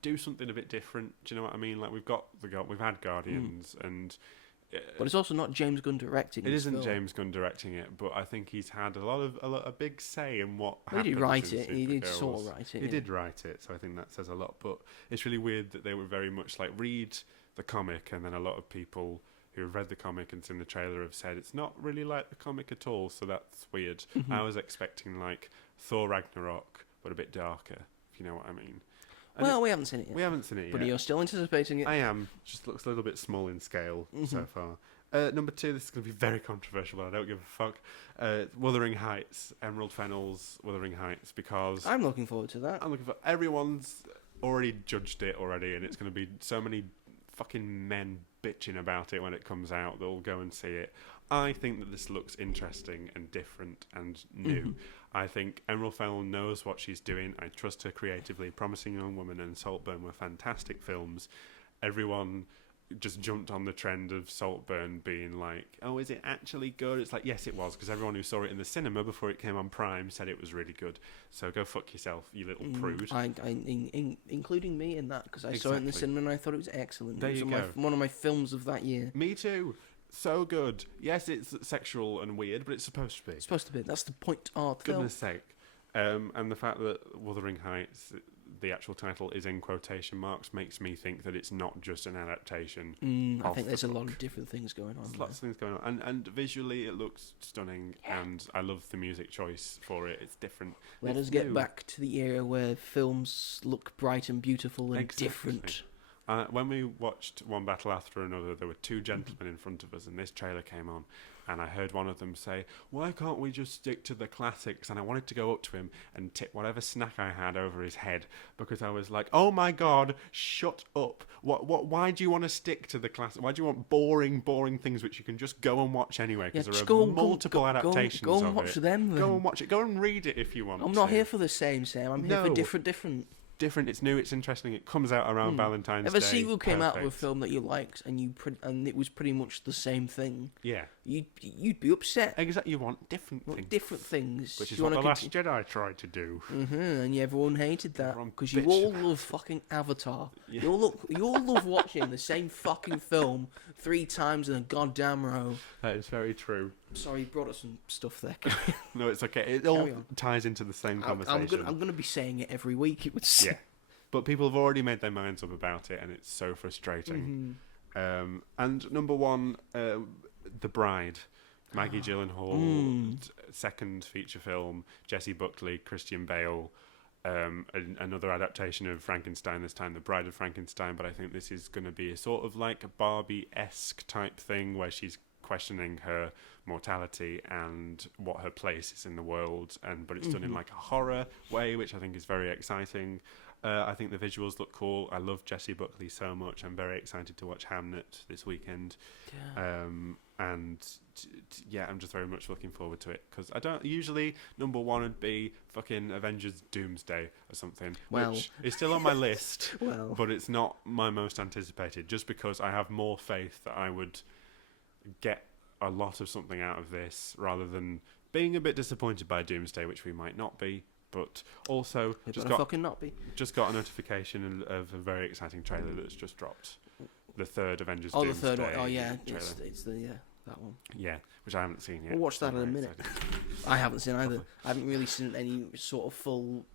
do something a bit different. Do you know what I mean? Like we've had Guardians, and But it's also not James Gunn directing. it this isn't film. James Gunn directing it. But I think he's had a big say in what. Well, he did happens write in it. He did Supergirl. sort of write it. He yeah. did write it, so I think that says a lot. But it's really weird that they were very much like read the comic, and then a lot of people who have read the comic and seen the trailer have said it's not really like the comic at all. So that's weird. Mm-hmm. I was expecting like Thor Ragnarok, but a bit darker, if you know what I mean. And Well, we haven't seen it yet. we haven't seen it But yet. you're still anticipating it. I am. Just looks a little bit small in scale so far. Number 2, this is going to be very controversial, but I don't give a fuck. Wuthering Heights, Emerald Fennell's Wuthering Heights, because I'm looking forward to that. I'm looking for. Everyone's already judged it already, and it's going to be so many fucking men bitching about it when it comes out. They'll go and see it. I think that this looks interesting and different and new. I think Emerald Fennell knows what she's doing. I trust her creatively. Promising Young Woman and Saltburn were fantastic films. Everyone just jumped on the trend of Saltburn being like, oh, is it actually good? It's like, yes, it was, because everyone who saw it in the cinema before it came on Prime said it was really good. So go fuck yourself, you little prude. Including me in that, because I saw it in the Exactly. cinema and I thought it was excellent. There It was you one go. one of my films of that year. Me too. So good. Yes, it's sexual and weird, but it's supposed to be. It's supposed to be. That's the point of the film. Goodness sake. And the fact that Wuthering Heights, the actual title, is in quotation marks, makes me think that it's not just an adaptation. I of think the there's a lot book. of different things going on. There's there. lots of things going on. And visually, it looks stunning, and I love the music choice for it. It's different. Let It's us get new. back to the era where films look bright and beautiful and Exactly. different. When we watched One Battle After Another, there were 2 gentlemen in front of us, and this trailer came on, and I heard one of them say, why can't we just stick to the classics? And I wanted to go up to him and tip whatever snack I had over his head, because I was like, oh my god, shut up. Why do you want to stick to the classic? Why do you want boring things which you can just go and watch anyway? Because just there are multiple adaptations go and of watch it. them. Then. Go and watch it. Go and read it if you want I'm not to. here for the same, Sam. I'm here No. for different. Different, it's new, it's interesting. It comes out around Valentine's If Day. a sequel came out of a Perfect. film that you liked and it was pretty much the same thing, Yeah. you'd be upset. Exactly, you want different You want things. different things. Which is You what wanna The Last Jedi tried to do. and everyone hated that Everyone because you bitched all about love fucking Avatar. Yeah. You all love watching the same fucking film 3 times in a goddamn row. That is very true. Sorry, you brought up some stuff there. No, it's okay. It Carry all on. ties into the same conversation. I'm gonna be saying it every week. It would seem. Yeah, but people have already made their minds up about it, and it's so frustrating. And number one, The Bride, Maggie Gyllenhaal, second feature film, Jessie Buckley, Christian Bale, another adaptation of Frankenstein, this time The Bride of Frankenstein, but I think this is going to be a sort of like a Barbie-esque type thing where she's questioning her mortality and what her place is in the world, but it's done in like a horror way, which I think is very exciting. I think the visuals look cool. I love Jessie Buckley so much. I'm very excited to watch Hamnet this weekend. And I'm just very much looking forward to it, because I don't usually number one would be fucking Avengers Doomsday or something, which is still on my list, but it's not my most anticipated, just because I have more faith that I would get a lot of something out of this rather than being a bit disappointed by Doomsday, which we might not be. But also just got a notification of a very exciting trailer that's just dropped. The third Avengers Doomsday. The third one. Oh yeah, trailer. it's that one. Yeah, which I haven't seen yet. We'll watch that in a minute. I haven't seen either. I haven't really seen any sort of full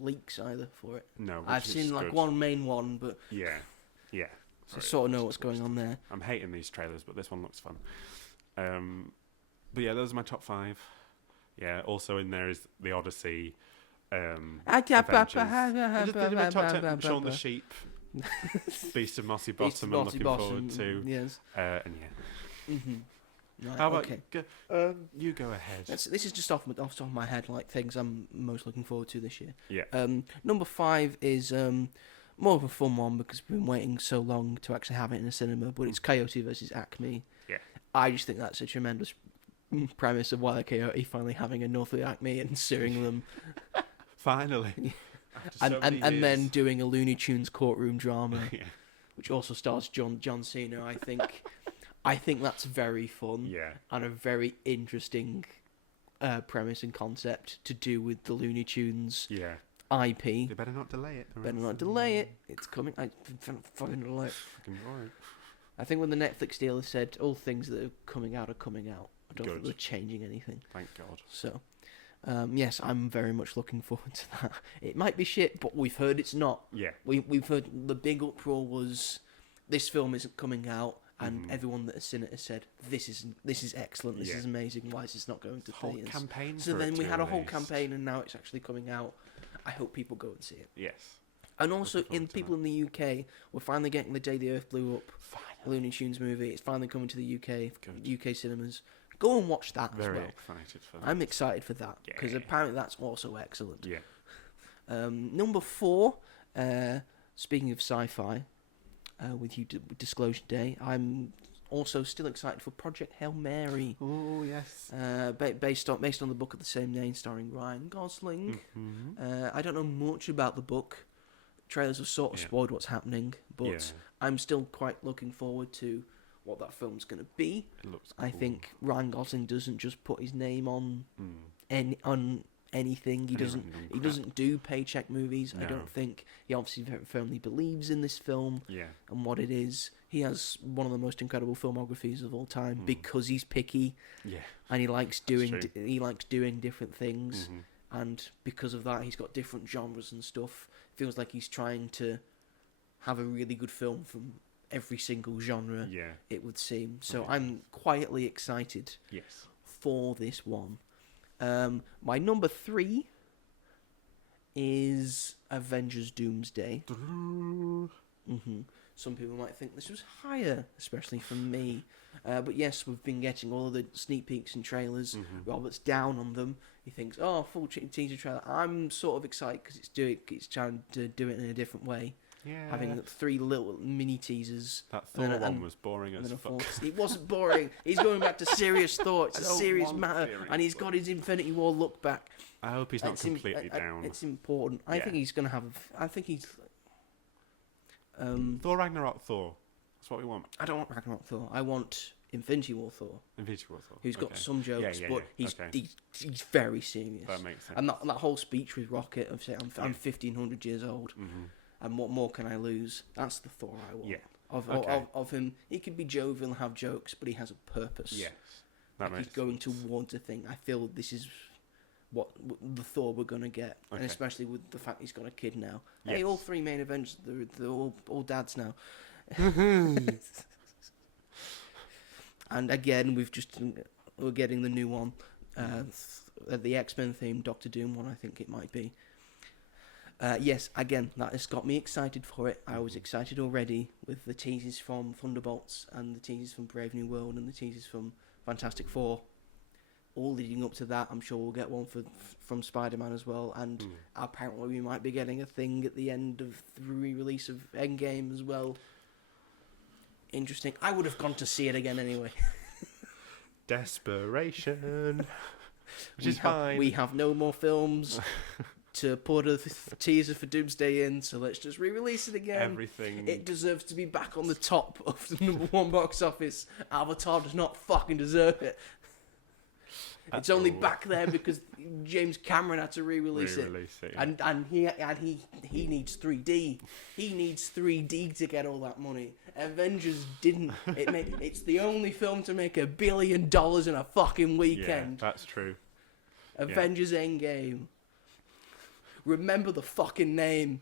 leaks either for it. No, I've seen like one main one, but yeah. So I sort of know what's going on there. I'm hating these trailers, but this one looks fun. But yeah, those are my top 5. Yeah, also in there is The Odyssey, Avengers. Shaun the Sheep, Beast of Mossy Bottom, I'm looking forward to. Yes. And yeah. Right, how about you go ahead. This is just off the top of my head, like things I'm most looking forward to this year. Yeah. Number 5 is more of a fun one because we've been waiting so long to actually have it in a cinema, but it's Coyote versus Acme. Yeah. I just think that's a tremendous premise of Wile E. Coyote finally having a North of Acme and suing them. Finally. and then doing a Looney Tunes courtroom drama, which also stars John Cena. I think that's very fun and a very interesting premise and concept to do with the Looney Tunes IP. They better not delay it. It's coming. I fucking delay it. I think when the Netflix deal has said all things that are coming out, I don't think we're changing anything. Thank God. So, yes, I'm very much looking forward to that. It might be shit, but we've heard it's not. Yeah. We've heard the big uproar was this film isn't coming out, and everyone that has seen it has said this is excellent, this is amazing. Why is this not going to theaters? Campaign. So then we had a whole campaign, and now it's actually coming out. I hope people go and see it. Yes. And also, people in the UK, we're finally getting The Day the Earth Blew Up, Looney Tunes movie. It's finally coming to the UK, UK cinemas. Go and watch that as well. Very excited for that. I'm excited for that, because apparently that's also excellent. Yeah. Number 4, speaking of sci-fi, with Disclosure Day, I'm also still excited for Project Hail Mary. Oh, yes. Based on the book of the same name, starring Ryan Gosling. I don't know much about the book. Trailers have sort of spoiled what's happening, but I'm still quite looking forward to what that film's going to be. It looks cool. I think Ryan Gosling doesn't just put his name on anything. He doesn't do paycheck movies. No. I don't think he obviously very firmly believes in this film and what it is. He has one of the most incredible filmographies of all time because he's picky. Yeah, and he likes doing different things, and because of that, he's got different genres and stuff. Feels like he's trying to have a really good film from every single genre. Yeah, it would seem. So I'm quietly excited. Yes. For this one. My number 3 is Avengers Doomsday. Some people might think this was higher, especially from me. But yes, we've been getting all of the sneak peeks and trailers. Robert's down on them. He thinks, full teaser trailer. I'm sort of excited because it's trying to do it in a different way. Yeah. Having 3 little mini teasers. That Thor one was boring as fuck. It wasn't boring. He's going back to serious thought. It's a serious matter. And he's got his Infinity War look back. I hope he's not completely down. It's important. I think he's going to have... I think he's... Thor Ragnarok Thor. That's what we want. I don't want Ragnarok Thor. I want Infinity War Thor. Who's got some jokes, but he's very serious. That makes sense. And that whole speech with Rocket of saying, I'm 1,500 years old. And what more can I lose? That's the Thor I want. Yeah. of him. He could be jovial and have jokes, but he has a purpose. Yes, that makes he's going sense. towards a thing. I feel this is what the Thor we're gonna get, and especially with the fact he's got a kid now. Yes. Hey, all three main Avengers, they're all dads now. And again, we're getting the new one, the X-Men theme, Doctor Doom one, I think it might be. Yes, again, that has got me excited for it. I was excited already with the teasers from Thunderbolts and the teasers from Brave New World and the teasers from Fantastic Four. All leading up to that, I'm sure we'll get one from Spider-Man as well. And apparently we might be getting a thing at the end of the re-release of Endgame as well. Interesting. I would have gone to see it again anyway. Desperation. Which is fine. We have no more films to put a teaser for Doomsday in, so let's just re-release it again. Everything. It deserves to be back on the top of the #1 box office. Avatar does not fucking deserve it. It's only back there because James Cameron had to re-release it. Yeah. And he needs 3D. He needs 3D to get all that money. Avengers didn't. It's the only film to make $1 billion in a fucking weekend. Yeah, that's true. Avengers Endgame. Remember the fucking name.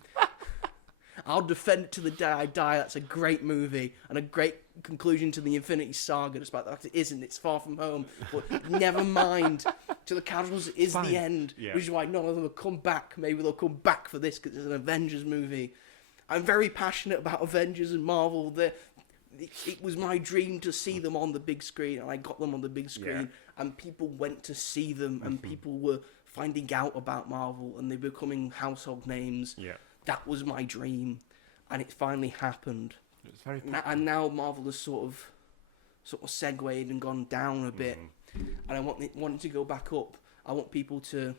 I'll defend it to the day I die. That's a great movie and a great conclusion to the Infinity Saga, despite the fact it isn't. It's Far From Home. But never mind. To the casuals, it is the end. Yeah. Which is why none of them will come back. Maybe they'll come back for this because it's an Avengers movie. I'm very passionate about Avengers and Marvel. It was my dream to see them on the big screen, and I got them on the big screen. And people went to see them, and people were finding out about Marvel, and they're becoming household names. Yeah. That was my dream, and it finally happened. It's very And now Marvel has sort of segued and gone down a bit, and I want it to go back up. I want people to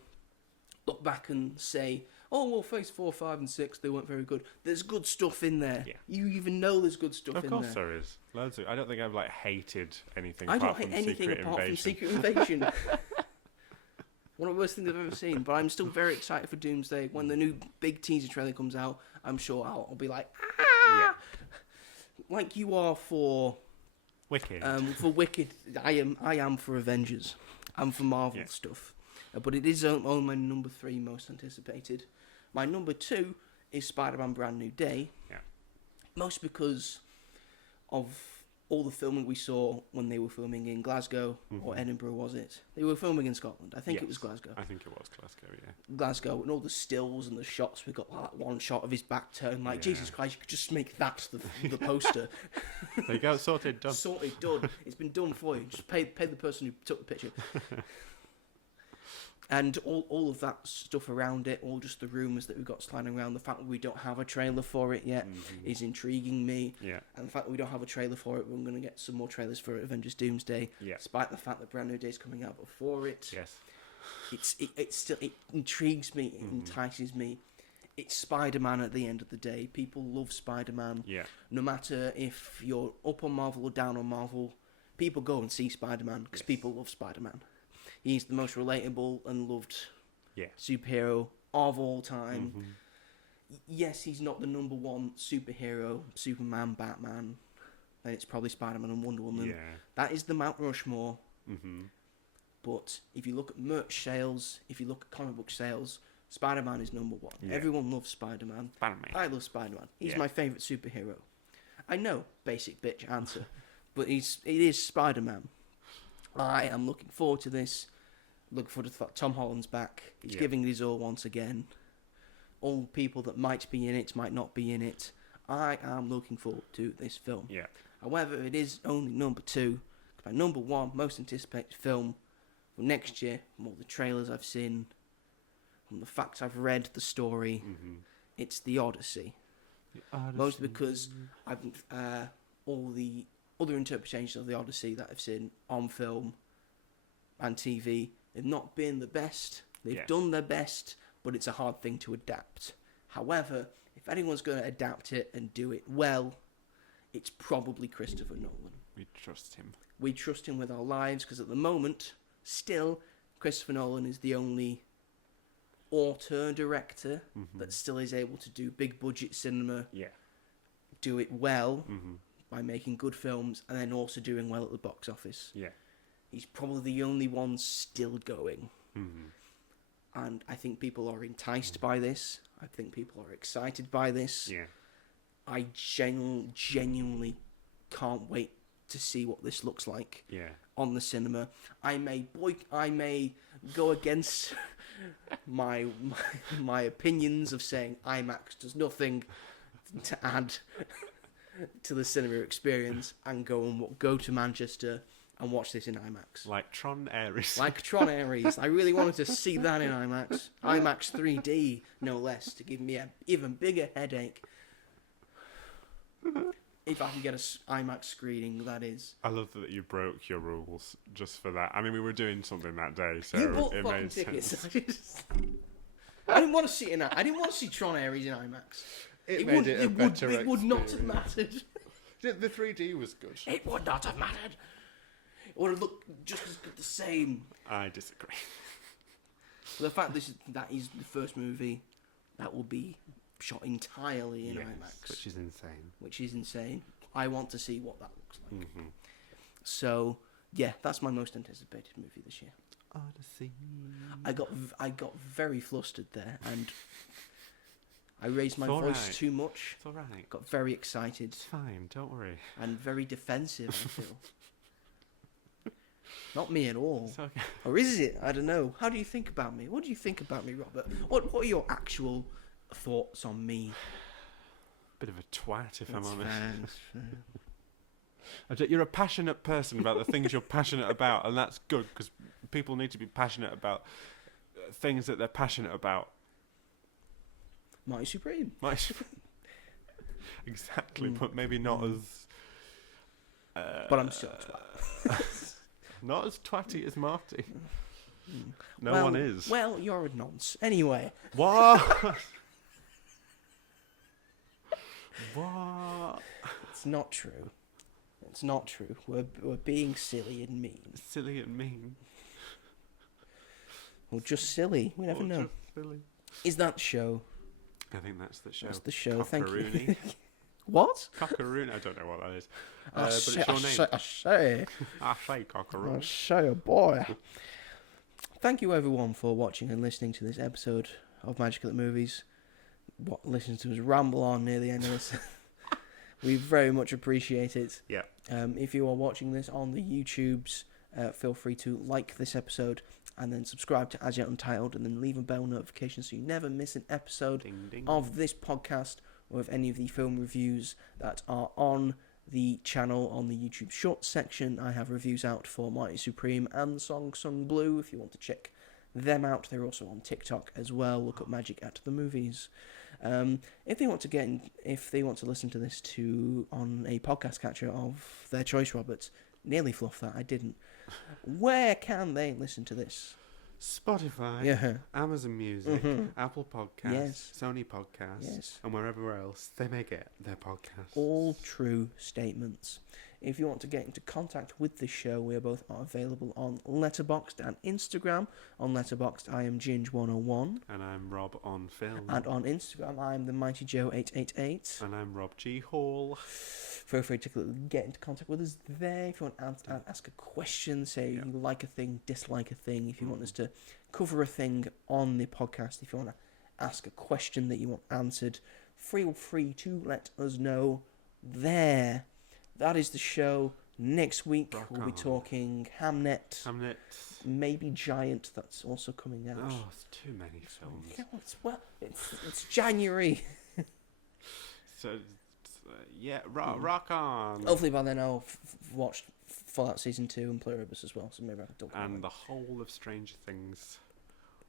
look back and say, "Oh well, Phase 4, 5, and 6 they weren't very good." There's good stuff in there. Yeah. You even know there's good stuff in there. Of course there is. Loads of. I don't think I've hated anything. I don't apart hate from anything Secret apart Invasion. from Secret Invasion. One of the worst things I've ever seen, but I'm still very excited for Doomsday. When the new big teaser trailer comes out, I'm sure I'll be like, ah! Like you are for Wicked. For Wicked, I am for Avengers. I'm for Marvel stuff. But it is only my number 3 most anticipated. My number 2 is Spider-Man Brand New Day. Yeah. Most because of all the filming we saw when they were filming in Glasgow, or Edinburgh, was it? They were filming in Scotland. I think it was Glasgow. I think it was Glasgow, yeah. Glasgow, and all the stills and the shots. We got that one shot of his back turned. Like, Jesus Christ, you could just make that the poster. There you go, sorted, done. Sorted, done. It's been done for you. Just pay the person who took the picture. And all of that stuff around it, all just the rumours that we've got sliding around, the fact that we don't have a trailer for it yet is intriguing me. Yeah. And the fact that we don't have a trailer for it, we're going to get some more trailers for Avengers Doomsday. Yeah. Despite the fact that Brand New Day is coming out before it. Yes. It intrigues me, it entices me. It's Spider-Man at the end of the day. People love Spider-Man. Yeah. No matter if you're up on Marvel or down on Marvel, people go and see Spider-Man because people love Spider-Man. He's the most relatable and loved superhero of all time. Yes, he's not the number 1 superhero, Superman, Batman. Then it's probably Spider-Man and Wonder Woman. Yeah. That is the Mount Rushmore. But if you look at merch sales, if you look at comic book sales, Spider-Man is number 1. Yeah. Everyone loves Spider-Man. Spider-Man. I love Spider-Man. He's my favourite superhero. I know, basic bitch answer. But it is Spider-Man. I am looking forward to this. Looking forward to the fact Tom Holland's back. He's giving it his all once again. All people that might be in it, might not be in it. I am looking forward to this film. Yeah. However, it is only number 2. My number 1 most anticipated film for next year, from all the trailers I've seen, from the facts I've read, the story, it's The Odyssey. Mostly because I've all the other interpretations of The Odyssey that I've seen on film and TV, they've not been the best. They've done their best, but it's a hard thing to adapt. However, if anyone's going to adapt it and do it well, it's probably Christopher Nolan. We trust him. We trust him with our lives, because at the moment, still, Christopher Nolan is the only auteur director that still is able to do big budget cinema do it well Mm-hmm. by making good films and then also doing well at the box office. Yeah. He's probably the only one still going. Mm-hmm. And I think people are enticed by this. I think people are excited by this. Yeah. I genuinely can't wait to see what this looks like Yeah. on the cinema. I may go against my opinions of saying IMAX does nothing to add to the cinema experience, and go to Manchester and watch this in IMAX. Like Tron Ares. Like Tron Ares. I really wanted to see that in IMAX. IMAX 3D, no less, to give me an even bigger headache. If I can get an IMAX screening, that is. I love that you broke your rules just for that. I mean, we were doing something that day, so You bought it fucking made tickets. sense. I didn't want to see it in. I didn't want to see Tron Ares in IMAX. It made it a better It would not have experience. mattered. The 3D was good. It would not have mattered. It would have looked just as good the same. I disagree. The fact that is the first movie that will be shot entirely in IMAX, which is insane. which is insane. I want to see what that looks like. Mm-hmm. So yeah, that's my most anticipated movie this year. Odyssey. I got very flustered there, and I raised my It's all voice right. too much. It's alright. Got very excited It's fine, don't worry. and very defensive, I feel. Not me at all. It's okay. Or is it? I don't know. How do you think about me? What do you think about me, Robert? What are your actual thoughts on me? Bit of a twat, if I'm That's honest. fair, that's fair. You're a passionate person about the things you're passionate about, and that's good, because people need to be passionate about things that they're passionate about. Marty Supreme. Exactly, but maybe not as... But I'm still a twat. Not as twatty as Marty. No Well- one is. Well, you're a nonce. Anyway. What? What? It's not true. It's not true. We're being silly and mean. Silly and mean. Or just silly. We never Or know. just silly. Is that the show? I think that's the show. That's the show. Thank you. Cockaroony. What? Cockaroon. I don't know what that is. I But say, it's your I name. say, I say, I say I cockaroon. say, boy. Thank you, everyone, for watching and listening to this episode of Magic at the Movies. What listens to us ramble on near the end of this. We very much appreciate it. Yeah. If you are watching this on the YouTubes, feel free to like this episode and then subscribe to As Yet Untitled, and then leave a bell notification so you never miss an episode Ding ding. of this podcast or of any of the film reviews that are on the channel on the YouTube Shorts section. I have reviews out for Marty Supreme and Song Sung Blue if you want to check them out. They're also on TikTok as well. Look up Magic at the Movies. If they want to listen to this on a podcast catcher of their choice, Robert, nearly fluffed that, I didn't. Where can they listen to this? Spotify, Yeah. Amazon Music, Mhm. Apple Podcasts, Yes. Sony Podcasts, Yes. and wherever else they may get their podcasts. All true statements. If you want to get into contact with the show, we are both available on Letterboxd and Instagram. On Letterboxd, I am Ginge101. And I'm Rob on film. And on Instagram, I am the Mighty Joe 888. And I'm Rob G. Hall. Feel free to get into contact with us there. If you want to ask a question, say you like a thing, dislike a thing. If you want us to cover a thing on the podcast, if you want to ask a question that you want answered, feel free to let us know there. That is the show. Next week, Rock we'll be on. talking Hamnet, Hamnet. maybe Giant. That's also coming out. Oh, it's too many films. Yeah, it's January. So, rock on. Hopefully by then I'll watched Fallout Season 2 and Pluribus as well, so maybe I can talk about And it. the whole of Stranger Things,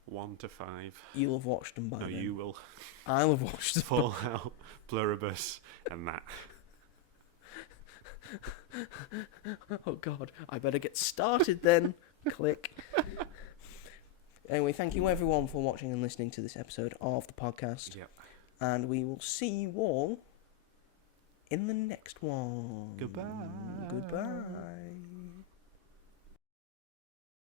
1 to 5. You'll have watched them by No, then. you will. I'll have watched them. Fallout, Pluribus, and that. Oh God, I better get started then. Click. Anyway, thank you everyone for watching and listening to this episode of the podcast. Yep. And we will see you all in the next one. Goodbye. Goodbye.